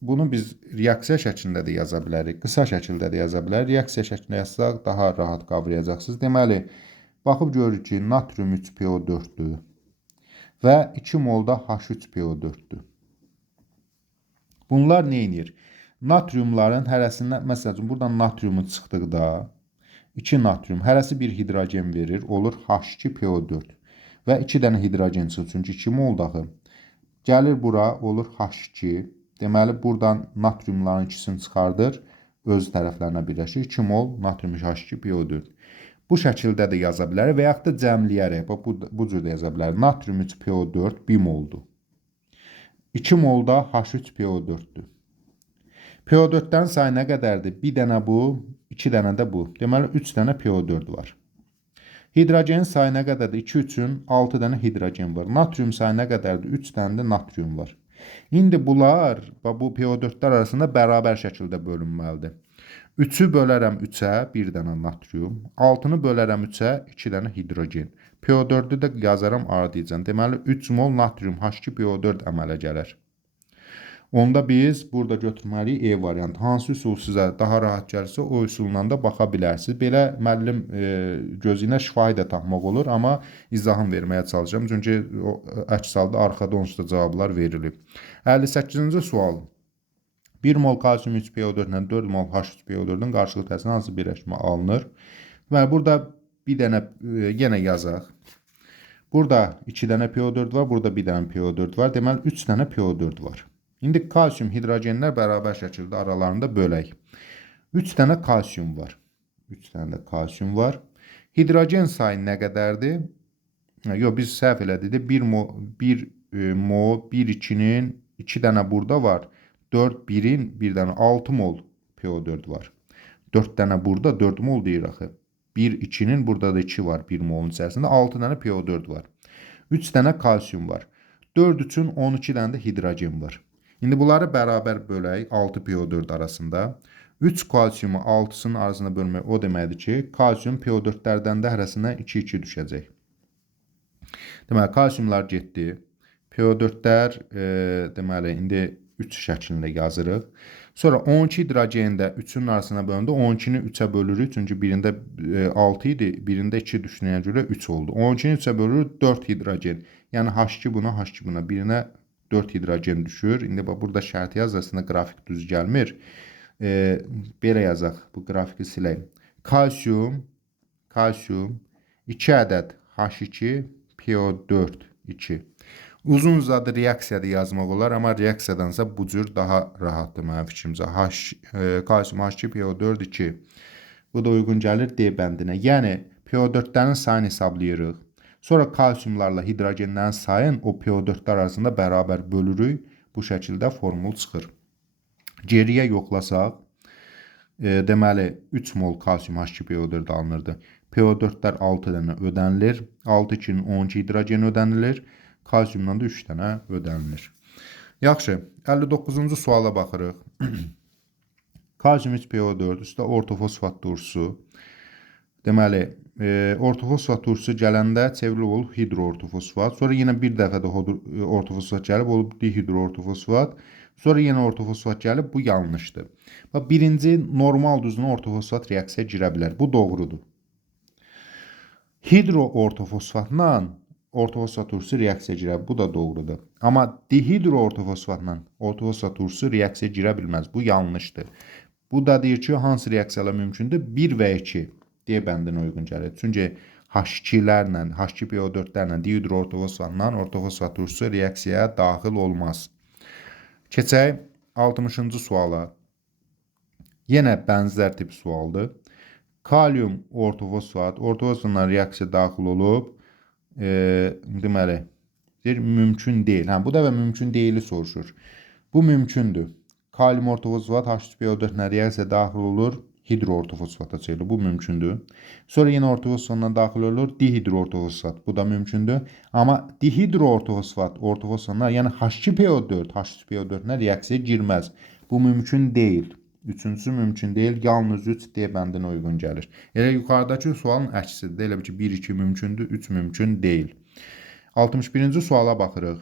bunu biz reaksiya şəklində də yaza bilərik, qısa şəkildə də yaza bilərik. Reaksiya şəklində yazsaq daha rahat qavrayacaqsınız. Deməli, baxıb görürük ki, natrium 3PO4-dür və 2 molda H3PO4-dür. Bunlar nə edir? Natriumların hərəsindən, məsələn, buradan natriumu çıxdıqda 2 natrium, hərəsi bir hidrogen verir, olur H2PO4 və 2 dənə hidrogen çıxır, çünki 2 mol daxı. Gəlir bura, olur H2, deməli buradan natriumların ikisini çıxardır, öz tərəflərinə birləşir, 2 mol natrium H2PO4. Bu şəkildə də yaza bilərik və yaxud da cəmləyərək, bu cür də yaza bilərik. Natrium 3PO4 1 moldur. 2 molda H3PO4-dür. PO4-dən sayı nə qədərdir? Bir dənə bu, 2 dənə də bu. Deməli, 3 dənə PO4 var. Hidrogenin sayı nə qədərdir? 2 üçün 6 dənə hidrogen var. Natrium sayı nə qədərdir? 3 dənə də natrium var. İndi bunlar, bu PO4-lər arasında bərabər şəkildə bölünməlidir. 3-ü bölərəm 3-ə, 1 dənə natrium. 6-nı bölərəm 3-ə, 2 dənə hidrogen. PO4-ü də yazaram ardıcın. Deməli, 3 mol natrium H2PO4 əmələ gəlir. Onda biz burada götürməliyik E variantı. Hansı üsul sizə daha rahat gəlirsə, o üsulla da baxa bilərsiniz. Belə müəllim gözü ilə şifahi də tapmaq olur, amma izahını verməyə çalışacağım. Çünki əks halda arxada onsuz da cavablar verilib. 58-ci sual. 1 mol kalsium 3PO4 ilə 4 mol H3PO4-ün qarşılıq təsirinə hansı birləşmə alınır? Və burada bir dənə yenə yazaq. Burada 2 dənə PO4 var, burada 1 dənə PO4 var. Deməli 3 dənə PO4 var. İndi kalsium hidrogenlər bərabər şəkildə aralarında bölək. 3 dənə kalsium var. 3 dənə də kalsium var. Hidrogen sayı nə qədərdir? Yox, biz səhv elədik. 1 mol, 1 2-nin 2 dənə burada var. 4 1-in 1 dənə 6 mol PO4 var. 4 dənə burada 4 mol deyir axı. 1 2-nin burada da 2 var 1 molun içərisində. 6 dənə PO4 var. 3 dənə kalsium var. 4 üçün 12 dənə də hidrogen var. İndi bunları bərabər bölək 6 PO4 arasında. 3 kalsiumu 6-sının arasında bölmək o deməkdir ki, kalsium PO4-lərdən də hərəsindən 2-2 düşəcək. Deməli, kalsiumlar getdi. PO4-lər deməli, indi 3 şəklində yazırıq. Sonra 12 hidrogen də 3-ün arasına bölündü. 12-ni 3-ə bölürük. Çünki birində 6 idi, birində 2 düşünəyə görə 3 oldu. 12-ni 3-ə bölürük 4 hidrogen. Yəni H2 buna, H2 buna. Birinə 4 hidrogen düşür. İndi burada şərti yazısında qrafik düz gəlmir. Belə yazaq. Bu qrafiki silək. Kalsium 2 ədəd H2 PO4 2. Uzun-uzadı reaksiyada yazmaq olar, amma reaksiyadansa bu cür daha rahatdır mənim fikrimcə. Kalsium H2PO4 2. Bu da uyğun gəlir D bəndinə. Yəni PO4-lərin sayını hesablayırıq. Sonra kalsiumlarla hidrogenlərin sayını o PO4-lər arasında bərabər bölürük. Bu şəkildə formul çıxır. Geriyə yoxlasaq, deməli 3 mol kalsium H2PO4 alınırdı. PO4'lər 6 dənə ödənilir. 6 2-nin 12 hidrogen ödənilir. Kalsiumdan da 3 dənə ödənilir. Yaxşı, 59-cu suala baxırıq. Kalsium 3PO4 üstə ortofosfat turşusu. Deməli, ortofosfat turşusu gələndə çevrilib olub hidroortofosfat. Sonra yenə bir dəfə də ortofosfat gəlib olub dihidroortofosfat. Sonra yenə ortofosfat gəlib, bu yanlışdır. Bax, birinci normal düzünə ortofosfat reaksiya girə bilər. Bu doğrudur. Hidroortofosfatla ortofosfat turşusu reaksiya girə, bu da doğrudur. Amma dihidroortofosfatla ortofosfat turşusu reaksiya girə bilməz. Bu yanlışdır. Bu da deyir ki, hansı reaksiyalar mümkündür? 1 və 2 D bəndinə uyğun gəlir. Çünki H2-lərlə, H2PO4-lərlə dihidroortofosfatla ortofosfat turşusu reaksiyaya daxil olmaz. Keçək 60-cı suala. Yenə bənzər tip sualdır. Kalium ortofosfatla reaksiya daxil olub, deməli, mümkün deyil. Bu da mümkün deyili soruşur. Bu mümkündür. Kalium ortofosfat H2PO4 ilə reaksiya daxil olur, hidroortofosfata çevrilir. Bu mümkündür. Sonra yenə ortofosfatla daxil olur, dihidroortofosfat. Bu da mümkündür. Amma ortofosfatla, yəni H2PO4 ilə reaksiya girməz. Bu mümkün deyil. Üçüncüsü mümkün deyil. Yalnız 3 D bəndinə uyğun gəlir. Elə yuxarıdakı sualın əksidir. Elə ki 1 2 mümkündür, 3 mümkün deyil. 61-ci suala baxırıq.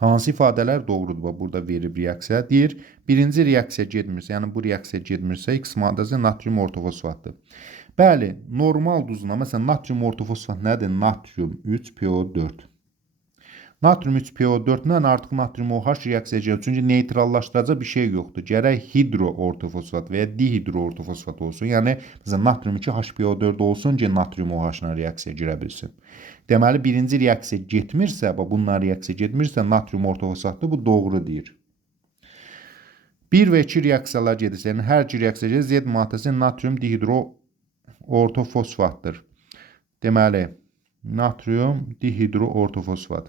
Hansı ifadələr doğrudur? Burada verib reaksiya. Deyir, birinci reaksiya getmirsə, yəni bu reaksiya getmirsə, X maddəsi natrium ortofosfatdır. Bəli, normal duzuna, məsələn, natrium ortofosfat nədir? Natrium 3PO4. Natrium 3PO4 ilə artıq natrium OH reaksiya gedir. Çünki neytrallaşdıracaq bir şey yoxdur. Gərək hidroortofosfat və ya dihidroortofosfat olsun. Yəni, məsələn, natrium 2HPO4 olsun ki, natrium OH ilə reaksiya girə bilsin. Deməli, birinci reaksiya getmirsə, bunlar reaksiya getmirsə, natrium ortofosfatdır. Bu doğru deyir. 1 və 2 reaksiyalar gedirsə, yəni hər iki reaksiya gedir, Z maddəsi natrium dihidroortofosfatdır. Deməli, natrium dihidroortofosfat.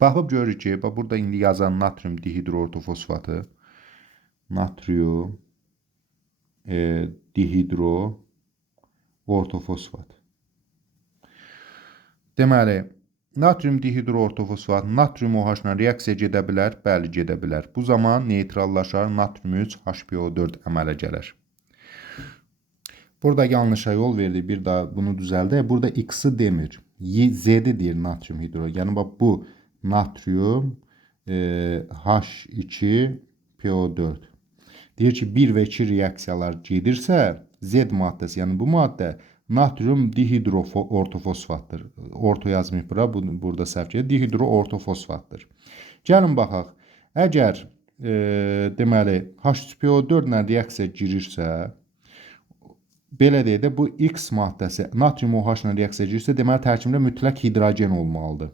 Baxıb görürük ki, burada indi yazan natrium dihidroortofosfatı, natrium dihidroortofosfat. Deməli, natrium dihidroortofosfat natrium OH ilə reaksiya gedə bilər, bəli gedə bilər. Bu zaman neytrallaşar, natrium 3 HPO4 əmələ gələr. Burada yanlışa yol verdi, bir daha bunu düzəldək. Burada X-i demir, Z-i deyir natrium hidro. Yəni, bu natrium H2PO4. Deyir ki, 1 və 2 reaksiyalar gedirsə, Z maddəsi, yəni bu maddə natrium dihidroortofosfatdır. Orto yazmayıb bura, burada səhv gedir. Dihidroortofosfatdır. Gəlin baxaq. Əgər deməli H2PO4 ilə reaksiya girirsə, belə deyək də, bu X maddəsi natrium OH ilə reaksiya girirsə, deməli tərkibində mütləq hidrogen olmalıdır.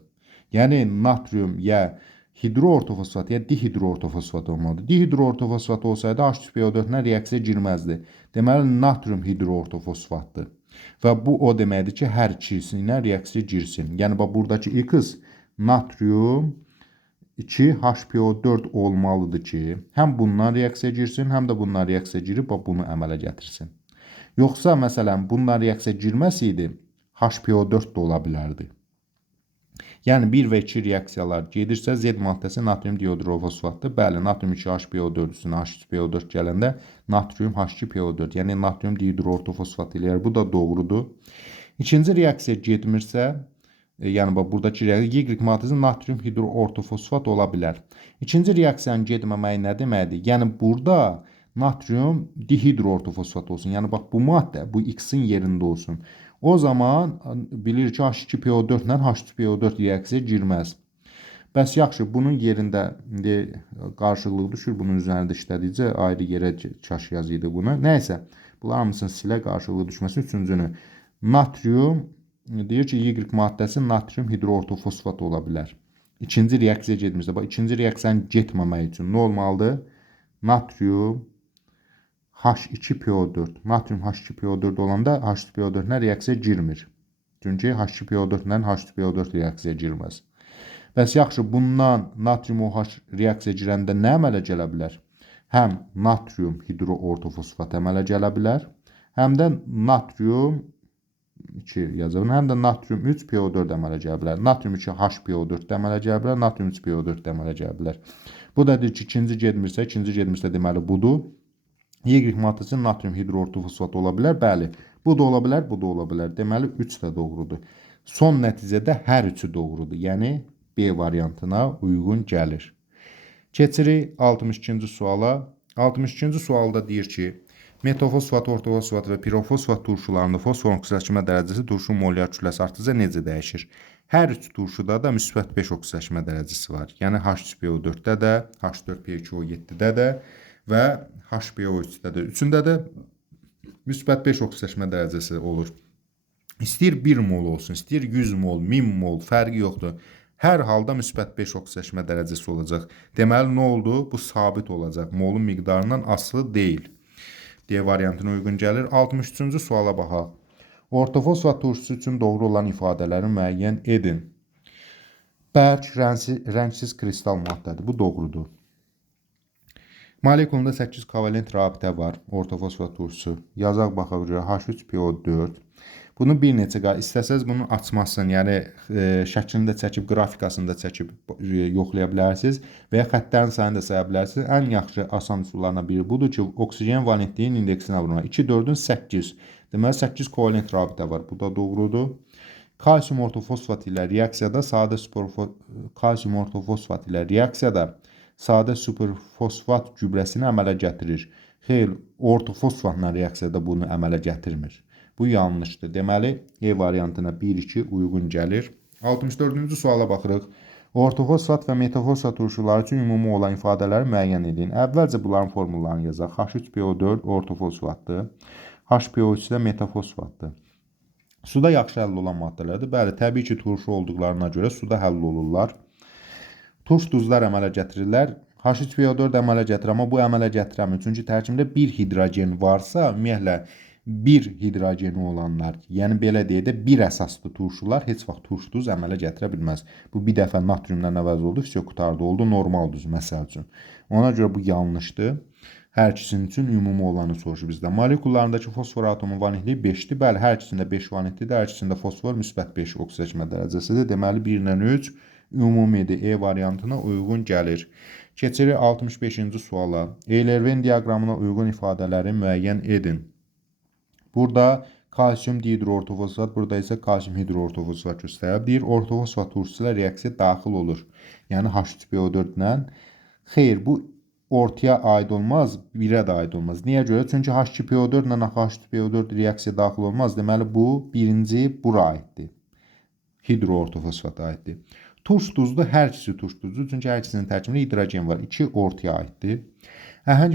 Yəni, natrium ya hidroortofosfat ya dihidroortofosfat olmalıdır. Dihidroortofosfat olsaydı H2PO4 ilə reaksiya girməzdi. Deməli, natrium hidroortofosfatdır. Və bu o deməkdir ki, hər ikisi ilə reaksiya girsin. Yəni, buradakı X natrium 2HPO4 olmalıdır ki, həm bundan reaksiya girsin, həm də bundan reaksiya girib bunu əmələ gətirsin. Yoxsa, məsələn, bundan reaksiya girməsəydi, HPO4 də ola bilərdi. Yəni, 1 və 2 reaksiyalar gedirsə, Z maddəsi natrium dihidrofosfatdır. Bəli, natrium 2HPO4 üstünə H2PO4 gələndə natrium H2PO4, yəni natrium dihidroortofosfat eləyər. Bu da doğrudur. İkinci reaksiya getmirsə, yəni buradakı reaksiya Y maddəsi natrium hidroortofosfat ola bilər. İkinci reaksiyanın getməməyi nə deməkdir? Yəni, burada natrium dihidroortofosfat olsun. Yəni, bu maddə, bu X-in yerində olsun. O zaman bilir ki, H2PO4 ilə H2PO4 reaksiya girməz. Bəs yaxşı, bunun yerində qarşılıq düşür. Bunun üzərində işlədikcə ayrı yerə kaş yazıydı buna. Nəysə, bunlar hamısını silə qarşılıq düşməsi. Üçüncünü, natrium, deyir ki, Y maddəsi natrium hidroortofosfat ola bilər. ikinci reaksiya getmirsə, bax ikinci reaksiyanın getməməyi üçün nə olmalıdır? Natrium H2PO4. Natrium H2PO4 olanda H2PO4-lə reaksiya girmir. Çünki H2PO4-lə H2PO4 reaksiya girməz. Bəs yaxşı, bundan natrium OH reaksiya girəndə nə əmələ gələ bilər? Həm natrium hidroortofosfat əmələ gələ bilər, həm də natrium 2 yazılır, həm də natrium 3 PO4 əmələ gələ bilər. Natrium 2 HPO4 əmələ gələ bilər, natrium 3 PO4 əmələ gələ bilər. Bu da deyir ki, ikinci getmirsə deməli budur. Y maddəsi natrium hidroortofosfat ola bilər. Bəli, bu da ola bilər, bu da ola bilər. Deməli 3 də doğrudur. Son nəticədə hər üçü doğrudur. Yəni B variantına uyğun gəlir. Keçirik 62-ci suala. 62-ci sualda deyir ki, metofosfat, ortofosfat və pirofosfat turşularında fosforun oksidaşma dərəcəsi turşu molyar kütləsi artdıqca necə dəyişir? Hər üç turşuda da müsbət 5 oksidaşma dərəcəsi var. Yəni H3PO4-də də, H4PO7-də də və HPO3-də də. Üçündə də müsbət 5 oksidaşma dərəcəsi olur. İstəyir 1 mol olsun, istəyir 100 mol, 1000 mol, fərqi yoxdur. Hər halda müsbət 5 oksidaşma dərəcəsi olacaq. Deməli, nə oldu? Bu sabit olacaq. Molun miqdarından asılı deyil. D variantına uyğun gəlir. 63-cü suala baxaq. Ortofosfat turşusu üçün doğru olan ifadələri müəyyən edin. Bərk, rəngsiz kristal maddədir. Bu doğrudur. Molekulunda 8 kovalent rabitə var. Ortofosfat turşusu. Yazaq baxaq görə H3PO4. Bunu bir neçə qat, istəsəz bunu açmazsın, yəni şəklini də çəkib, qrafikasını da çəkib yoxlaya bilərsiniz və ya xəttlərin sayını da saya bilərsiniz. Ən yaxşı asan üsullarından biri budur ki, oksigen valentliyin indeksinə vurmaq. 2, 4-ün 8. Deməli, 8 kovalent rabitə var. Bu da doğrudur. Kalsium ortofosfat ilə reaksiyada sadə superfosfat gübrəsini əmələ gətirir. Xeyr, ortofosfatla reaksiyada bunu əmələ gətirmir. Bu yanlışdır. Deməli, E variantına 1-2 uyğun gəlir. 64-cü suala baxırıq. Ortofosfat və metofosfat turşuları üçün ümumi olan ifadələri müəyyən edin. Əvvəlcə bunların formullarını yazaq. H3PO4 ortofosfatdır. HPO3 də metafosfatdır. Suda yaxşı həll olan maddələrdir. Bəli, təbii ki, turşu olduqlarına görə suda həll olurlar. Turş duzlar əmələ gətirirlər. H3PO4 əmələ gətirir, amma bu əmələ gətirəmir. Çünki tərkibində bir hidrogen varsa, ümumiyyətlə bir hidrogeni olanlar, yəni belə deyək də bir əsaslı turşular heç vaxt turş duz əmələ gətirə bilməz. Bu bir dəfə natriumdan əvəz oldu, fisiokutarda oldu, normal duz məsəl üçün. Ona görə bu yanlışdır. Hər ikisinin üçün ümumi olanı soruşur bizdən. Molekullarındakı fosfor atomunun valentliyi 5-dir. Bəli, hər ikisində 5 valentlidir, hər ikisində fosfor müsbət 5 oksidaşma dərəcəsidir. Deməli 1-dən 3 ümumidir. E variantına uyğun gəlir. Keçirik 65-ci suala. Eylerven diaqramına uyğun ifadələri müəyyən edin. Burada kalsium dihidroortofosfat, burada isə kalsium hidroortofosfat göstərir. Deyir, ortofosfat turşusu ilə reaksiya daxil olur. Yəni H3PO4 ilə. Xeyr, bu ortaya aid olmaz, 1-ə də aid olmaz. Niyə görə? Çünki H2PO4 ilə H2PO4 reaksiya daxil olmaz. Deməli, bu birinci bura aiddir. Hidroortofosfata aiddir. Turş duzlu, hər ikisi turş duzlu. Çünki hər ikisinin tərkibində hidrogen var. 2 ortaya aiddir. Əhəng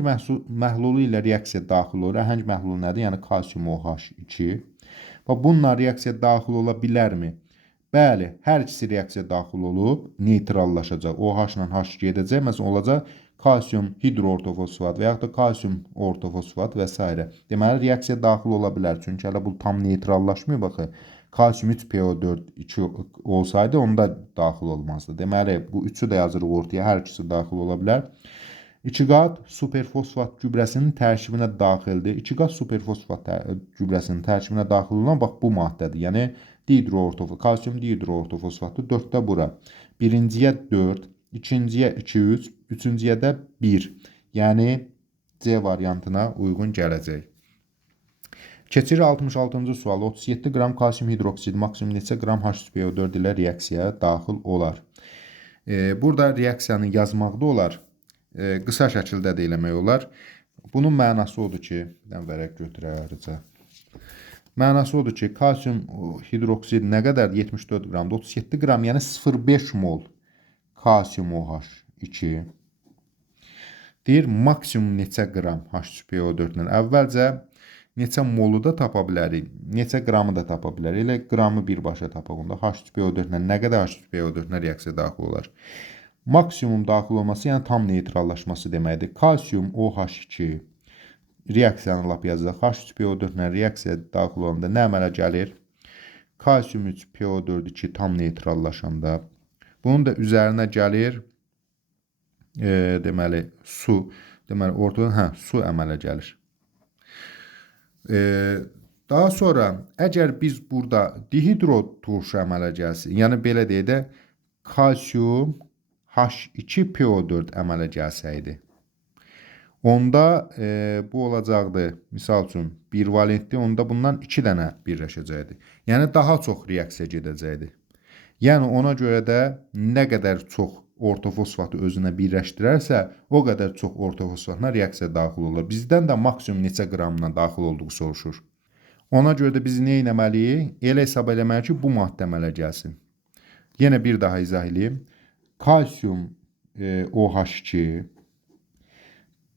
məhlulu ilə reaksiya daxil olur. Əhəng məhlulu nədir? Yəni kalsium OH2. Bununla reaksiya daxil ola bilərmi? Bəli, hər ikisi reaksiya daxil olub, neytrallaşacaq. OH ilə H gedəcək, məsələn olacaq kalsium hidroortofosfat və yaxud da kalsium ortofosfat və s. Deməli, reaksiya daxil ola bilər. Çünki hələ bu tam neytrallaşmıyor. Baxın, kalsium 3PO4 2 olsaydı, onda daxil olmazdı. Deməli, bu üçü də yazırıq ortaya, hər ikisi daxil ola bilər. 2 qat superfosfat gübrəsinin tərkibinə daxildir. 2 qat superfosfat gübrəsinin tərkibinə daxil olan bax bu maddədir. Yəni dihidroortofosfat, kalsium dihidroortofosfatı 4-də bura. Birinciyə 4, ikinciyə 2, 3, üçüncüyə də 1. Yəni C variantına uyğun gələcək. Keçirik 66-cı sual. 37 qram kalsium hidroksid maksimum neçə qram H2PO4 ilə reaksiyaya daxil olar? Burada reaksiyanı yazmaqda olar. Qısa şəkildə də eləmək olar. Bunun mənası odur ki, bir vərəq götürərəcə. Mənası odur ki, kalsium hidroksid nə qədər? 74 qramda, 37 qram, yəni 0,5 mol kalsium OH2. Deyir, maksimum neçə qram H2PO4 ilə? Əvvəlcə neçə molu da tapa bilərik, neçə qramı da tapa bilərik. Elə qramı birbaşa tapaq onda H3PO4 ilə nə qədər H3PO4 ilə reaksiya daxil olar? Maksimum daxil olması, yəni tam neytrallaşması deməkdir. Kalsium OH2 reaksiyanı lap yazacaq. H3PO4 ilə reaksiya daxil olanda nə əmələ gəlir? Kalsium 3 PO4 2 tam neytrallaşanda bunun da üzərinə gəlir deməli su. Deməli ortadan su əmələ gəlir. Daha sonra əgər biz burada dihidro turşu əmələ gəlsin, yəni belə deyək də kalsium H2PO4 əmələ gəlsəydi, onda bu olacaqdı, misal üçün 1 valentli, onda bundan 2 dənə birləşəcəkdi. Yəni daha çox reaksiya gedəcəkdi. Yəni ona görə də nə qədər çox ortofosfatı özünə birləşdirərsə, o qədər çox ortofosfatına reaksiya daxil olur. Bizdən də maksimum neçə qramla daxil olduğu soruşur. Ona görə də biz nə etməliyik? Elə hesab eləməliyik ki, bu maddə əmələ gəlsin. Yenə bir daha izah edeyim. Kalsium OH2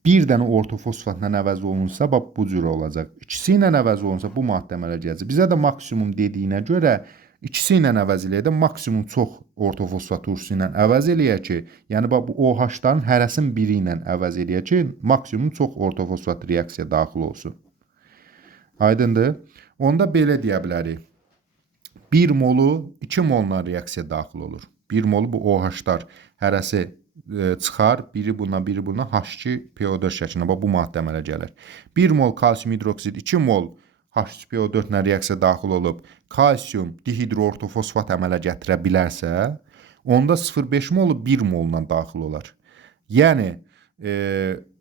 bir dənə ortofosfatla əvəz olunsa, bu cür olacaq. İkisi ilə əvəz olunsa, bu maddə əmələ gələcək. Bizə də maksimum dediyinə görə İkisi ilə əvəz eləyək də maksimum çox ortofosfat turşusu ilə əvəz eləyək ki, yəni bu OH-ların hərəsinin biri ilə əvəz eləyək ki, maksimum çox ortofosfat reaksiya daxil olsun. Aydındır? Onda belə deyə bilərik. 1 molu 2 molla reaksiya daxil olur. 1 molu bu OH-lar hərəsi çıxar, biri buna, biri buna H2PO4 şəklində bu maddə əmələ gəlir. 1 mol kalsium hidroksid 2 mol H2PO4 ilə reaksiya daxil olub kalsium dihidroortofosfat əmələ gətirə bilərsə, onda 0,5 molu 1 molla daxil olar. Yəni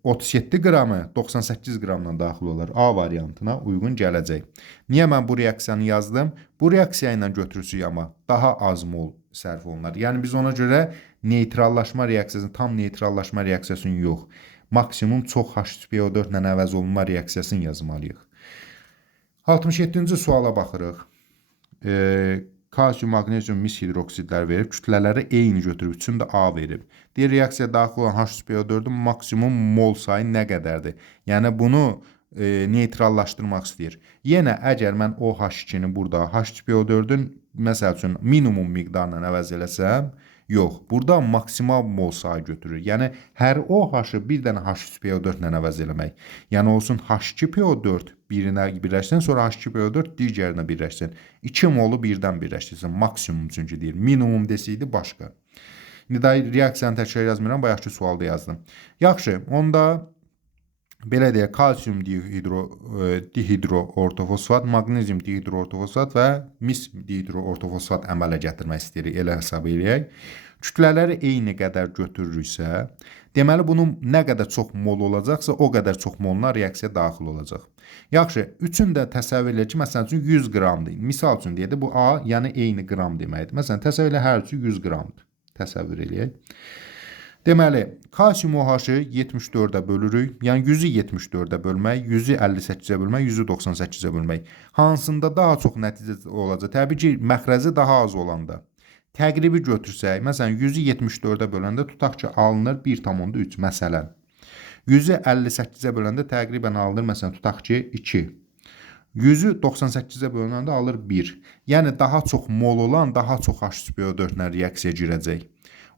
37 qramı 98 qramla daxil olar. A variantına uyğun gələcək. Niyə mən bu reaksiyanı yazdım? Bu reaksiya ilə götürürsük, amma daha az mol sərf olunar. Yəni biz ona görə neytrallaşma reaksiyasını, tam neytrallaşma reaksiyasını yox, maksimum çox H2PO4 ilə əvəz olunma reaksiyasını yazmalıyıq. 67-ci suala baxırıq. Kalsium, magnezium, mis hidroksidlər verib, kütlələri eyni götürüb, üçün də A verib. Deyir, reaksiya daxil olan H2PO4-ün maksimum mol sayı nə qədərdir? Yəni bunu neytrallaşdırmaq istəyir. Yenə əgər mən OH2-ni burada H2PO4-ün məsəl üçün minimum miqdarla əvəz eləsəm, yox, burada maksimal mol sayı götürür. Yəni hər OH-ı bir dənə H2PO4 ilə əvəz eləmək. Yəni olsun H2PO4 birinə birləşsin, sonra H2PO4 digərinə birləşsin. 2 molu birdən birləşdirsin, maksimum çünki deyir. Minimum desəydi başqa. İndi də reaksiyanı təkrar yazmıram, bayaqki sualda yazdım. Yaxşı, onda belə deyək, kalsium dihidroortofosfat, magnezium dihidroortofosfat və mis dihidroortofosfat əmələ gətirmək istəyirik, elə hesab eləyək. Kütlələri eyni qədər götürürüksə, deməli bunun nə qədər çox mol olacaqsa, o qədər çox moluna reaksiya daxil olacaq. Yaxşı, üçün də təsəvvür elə ki, məsələn üçün 100 qramdır. Misal üçün deyək də bu A, yəni eyni qram deməkdir. Məsələn, təsəvvür elə hər üçü 100 qramdır. Təsəvvür eləyək. Deməli, kalsium OH-ı 74-ə bölürük. Yəni 100-ü 74-ə bölmək, 100-ü 58-ə bölmək, 100-ü 98-ə bölmək. Hansında daha çox nəticə olacaq? Təbii ki, məxrəzi daha az olanda. Təqribi götürsək, məsələn 100-ü 74-ə böləndə tutaq ki, alınır 1,3 məsələn. 100-ü 58-ə böləndə təqribən alınır, məsələn tutaq ki 2. 100-ü 98-ə bölündə alır 1. Yəni daha çox mol olan daha çox H2PO4 ilə reaksiya girəcək.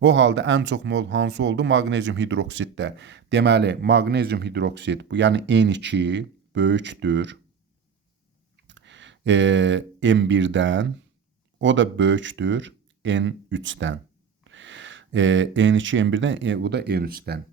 O halda ən çox mol hansı oldu? Magnezium hidroksiddə. Deməli, magnezium hidroksid, bu yəni N2 böyükdür N1-dən, o da böyükdür N3-dən. N2 N1-dən, bu da N3-dən.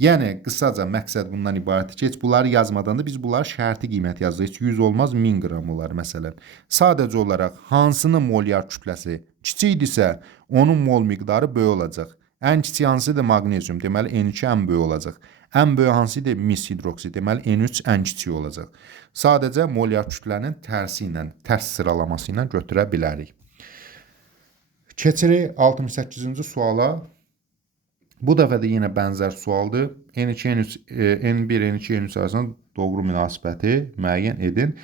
Yəni, qısaca məqsəd bundan ibarətdir ki, heç bunları yazmadan da biz bunları şərti qiymət yazırıq. 100 olmaz, 1000 qram olar məsələn. Sadəcə olaraq hansının molyar kütləsi kiçikdirsə, onun mol miqdarı böyük olacaq. Ən kiçik hansıdır? Magnezium. Deməli, N2 ən böyük olacaq. Ən böyük hansıdır? Mis hidroksid. Deməli, N3 ən kiçik olacaq. Sadəcə molyar kütlənin tərsi ilə, tərs sıralaması ilə götürə bilərik. Keçirik 68-ci suala. Bu dəfə də yenə bənzər sualdır. N2, N1, N2, N3 arasında doğru münasibəti müəyyən edin.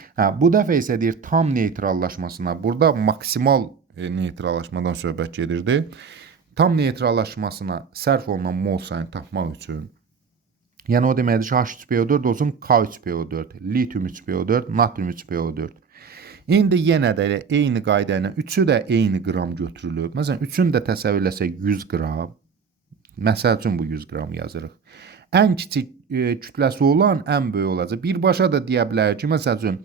Bu dəfə isə deyir tam neytrallaşmasına. Burada maksimal neytrallaşmadan söhbət gedirdi. Tam neytrallaşmasına sərf olunan mol sayını tapmaq üçün Yəni o deməkdir ki, H3PO4 olsun K3PO4, litium 3PO4, natrium 3PO4. İndi yenə də elə eyni qayda ilə üçü də eyni qram götürülüb. Məsələn, üçünü də təsəvvür etsək 100 qram. Məsəl üçün bu 100 qram yazırıq. Ən kiçik kütləsi olan ən böyük olacaq. Birbaşa da deyə bilərik ki, məsəl üçün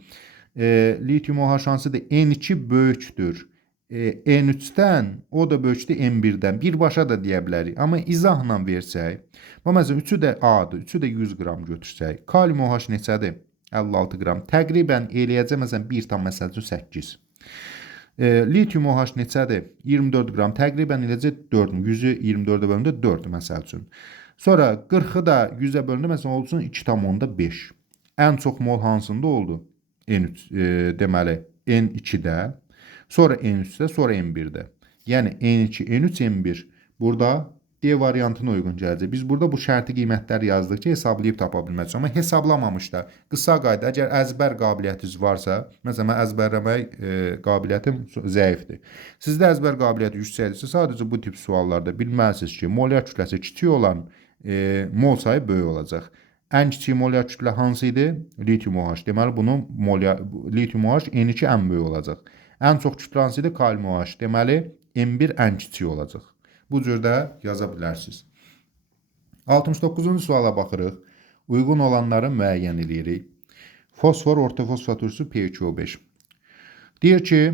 litium OH hansıdır? N2 böyükdür N3-dən, o da böyükdür N1-dən. Birbaşa da deyə bilərik. Amma izahla versək, məsələn, üçü də A-dır, üçü də 100 qram götürsək, kalium OH neçədir? 56 qram. Təqribən eləyəcək, məsələn, 1 tam məsəl üçün 8. Litium OH neçədir? 24 qram. Təqribən eləyəcək 4. 100-ü 24-ə bölündə 4 məsəl üçün. Sonra 40-ı da 100-ə bölündə məsələn olsun 2,5. Ən çox mol hansında oldu? N3, deməli N2-də, sonra N3-də, sonra N1-də. Yəni N2, N3, N1. Burada D variantına uyğun gələcək. Biz burada bu şərti qiymətləri yazdıq ki, hesablayıb tapa bilmək üçün. Amma hesablamamış da qısa qayda, əgər əzbər qabiliyyətiniz varsa, məsələn, mən əzbərləmək qabiliyyətim zəifdir. Sizdə əzbər qabiliyyəti yüksəkdirsə, sadəcə bu tip suallarda bilməlisiniz ki, molyar kütləsi kiçik olan mol sayı böyük olacaq. Ən kiçik molyar kütlə hansı idi? Litium OH. Deməli, bunun litium OH N2 ən böyük olacaq. Ən çox kütlə hansı idi? Kalium OH. Deməli, N1 ən kiçik olacaq. Bu cür də yaza bilərsiniz. 69-cu suala baxırıq. Uyğun olanları müəyyən edirik. Fosfor ortofosfat turşusu P2O5. Deyir ki,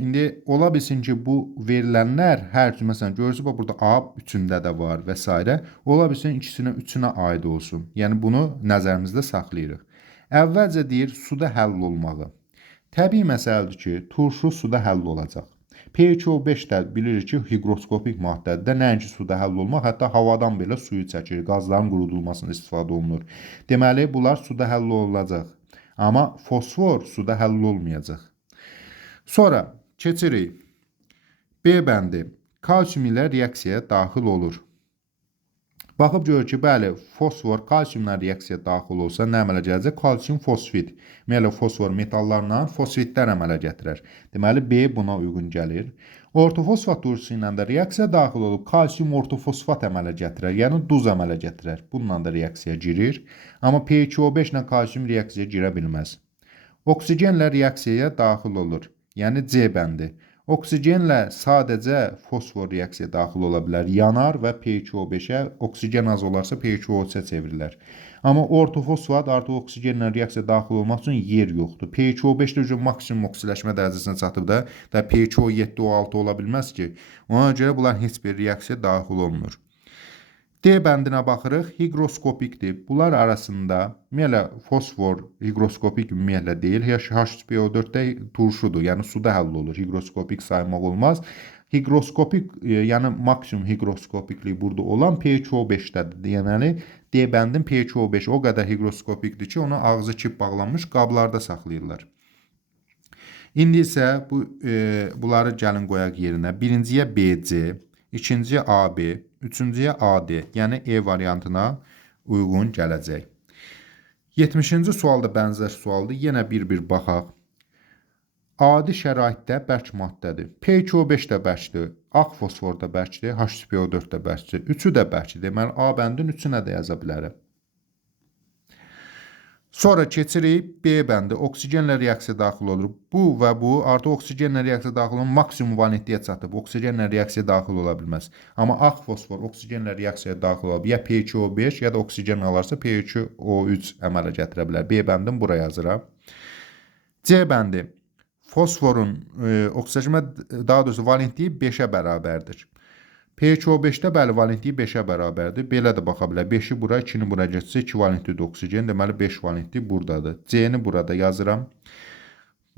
indi ola bilsin ki, bu verilənlər hər üçün, məsələn, görürsünüz, burada A üçündə də var və s. Ola bilsin, ikisinə, üçünə aid olsun. Yəni, bunu nəzərimizdə saxlayırıq. Əvvəlcə deyir, suda həll olmağı. Təbii məsələdir ki, turşu suda həll olacaq. P2O5 də bilirik ki, higroskopik maddədir. Nəinki suda həll olmaq, hətta havadan belə suyu çəkir, qazların qurudulmasına istifadə olunur. Deməli, bunlar suda həll olacaq. Amma fosfor suda həll olmayacaq. Sonra keçirik. B bəndi. Kalsium ilə reaksiyaya daxil olur. Baxıb görür ki, bəli, fosfor kalsiumla reaksiyaya daxil olsa nə əmələ gələcək? Kalsium fosfit. Deməli, fosfor metallarla fosfitlər əmələ gətirər. Deməli, B buna uyğun gəlir. Ortofosfat turşusu ilə də reaksiya daxil olub kalsium ortofosfat əmələ gətirər, yəni duz əmələ gətirər. Bununla da reaksiyaya girir. Amma P2O5 ilə kalsium reaksiyaya girə bilməz. Oksigenlə reaksiyaya daxil olur. Yəni C bəndi. Oksigenlə sadəcə fosfor reaksiyaya daxil ola bilər, yanar və P2O5-ə oksigen az olarsa P2O3-ə çevrilər. Amma ortofosfat artıq oksigenlə reaksiyaya daxil olmaq üçün yer yoxdur. P2O5 də maksimum oksiləşmə dərəcəsinə çatıb da P2O7, O6 ola bilməz ki. Ona görə bunlar heç bir reaksiyaya daxil olmur. D bəndinə baxırıq, higroskopikdir. Bunlar arasında ümumiyyətlə fosfor higroskopik ümumiyyətlə deyil. H2PO4-də turşudur, yəni suda həll olur. Higroskopik saymaq olmaz. Higroskopik, yəni maksimum higroskopiklik burada olan P2O5-dədir. Yəni D bəndin P2O5 o qədər higroskopikdir ki, ona ağzı kip bağlanmış qablarda saxlayırlar. İndi isə bunları gəlin qoyaq yerinə. Birinciyə BC, ikinciyə AB, üçüncüyə AD, yəni E variantına uyğun gələcək. 70-ci sualda bənzər sualdır. Yenə bir-bir baxaq. Adi şəraitdə bərk maddədir. P2O5 də bərkdir, ağ fosfor da bərkdir, H2PO4 də bərkdir. Üçü də bərkdir. Deməli, A bəndin üçünə də yaza bilərəm. Sonra keçirik B bəndi. Oksigenlə reaksiya daxil olur. Bu və bu artıq oksigenlə reaksiya daxil olur. Maksimum valentliyə çatıb. Oksigenlə reaksiya daxil ola bilməz. Amma ağ fosfor oksigenlə reaksiyaya daxil olub. Ya P2O5 ya da oksigen alarsa P2O3 əmələ gətirə bilər. B bəndini buraya yazıram. C bəndi. Fosforun oksigenə, daha doğrusu valentliyi 5-ə bərabərdir. P2O5-də bəli, valentliyi 5-ə bərabərdir. Belə də baxa bilər. 5-i bura, 2-ni bura geçsə 2 valentlidir oksigen. Deməli, 5 valentli buradadır. C-ni burada yazıram.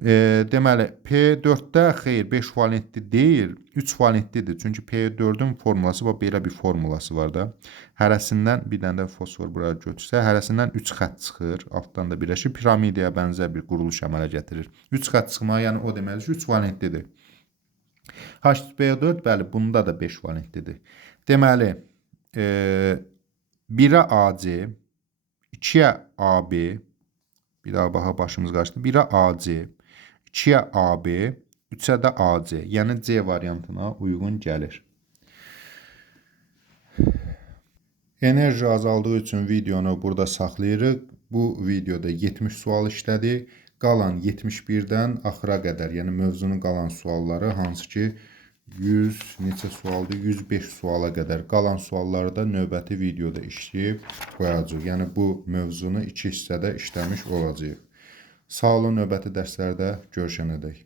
Deməli, P4-də xeyr, 5 valentli deyil, 3 valentlidir. Çünki P4-ün formulası, belə bir formulası var da. Hərəsindən, bir dənə də fosfor buraya götürsə, hərəsindən 3 xətt çıxır. Altdan da birləşir. Piramidaya bənzər bir quruluş əmələ gətirir. 3 xətt çıxma, yəni o deməkdir ki, 3 valentlidir. H2PO4, bəli, bunda da 5 valentlidir. Deməli, 1-ə AC, 2-yə AB, bir daha baxa başımız qarşıdır, 1-ə AC, 2-yə AB, 3-ə də AC, yəni C variantına uyğun gəlir. Enerji azaldığı üçün videonu burada saxlayırıq. Bu videoda 70 sual işlədik. Qalan 71-dən axıra qədər, yəni mövzunun qalan sualları, hansı ki 100 neçə sualdır? 105 suala qədər qalan sualları da növbəti videoda işləyib qoyacağıq. Yəni bu mövzunu 2 hissədə işləmiş olacağıq. Sağ olun, növbəti dərslərdə görüşənədək.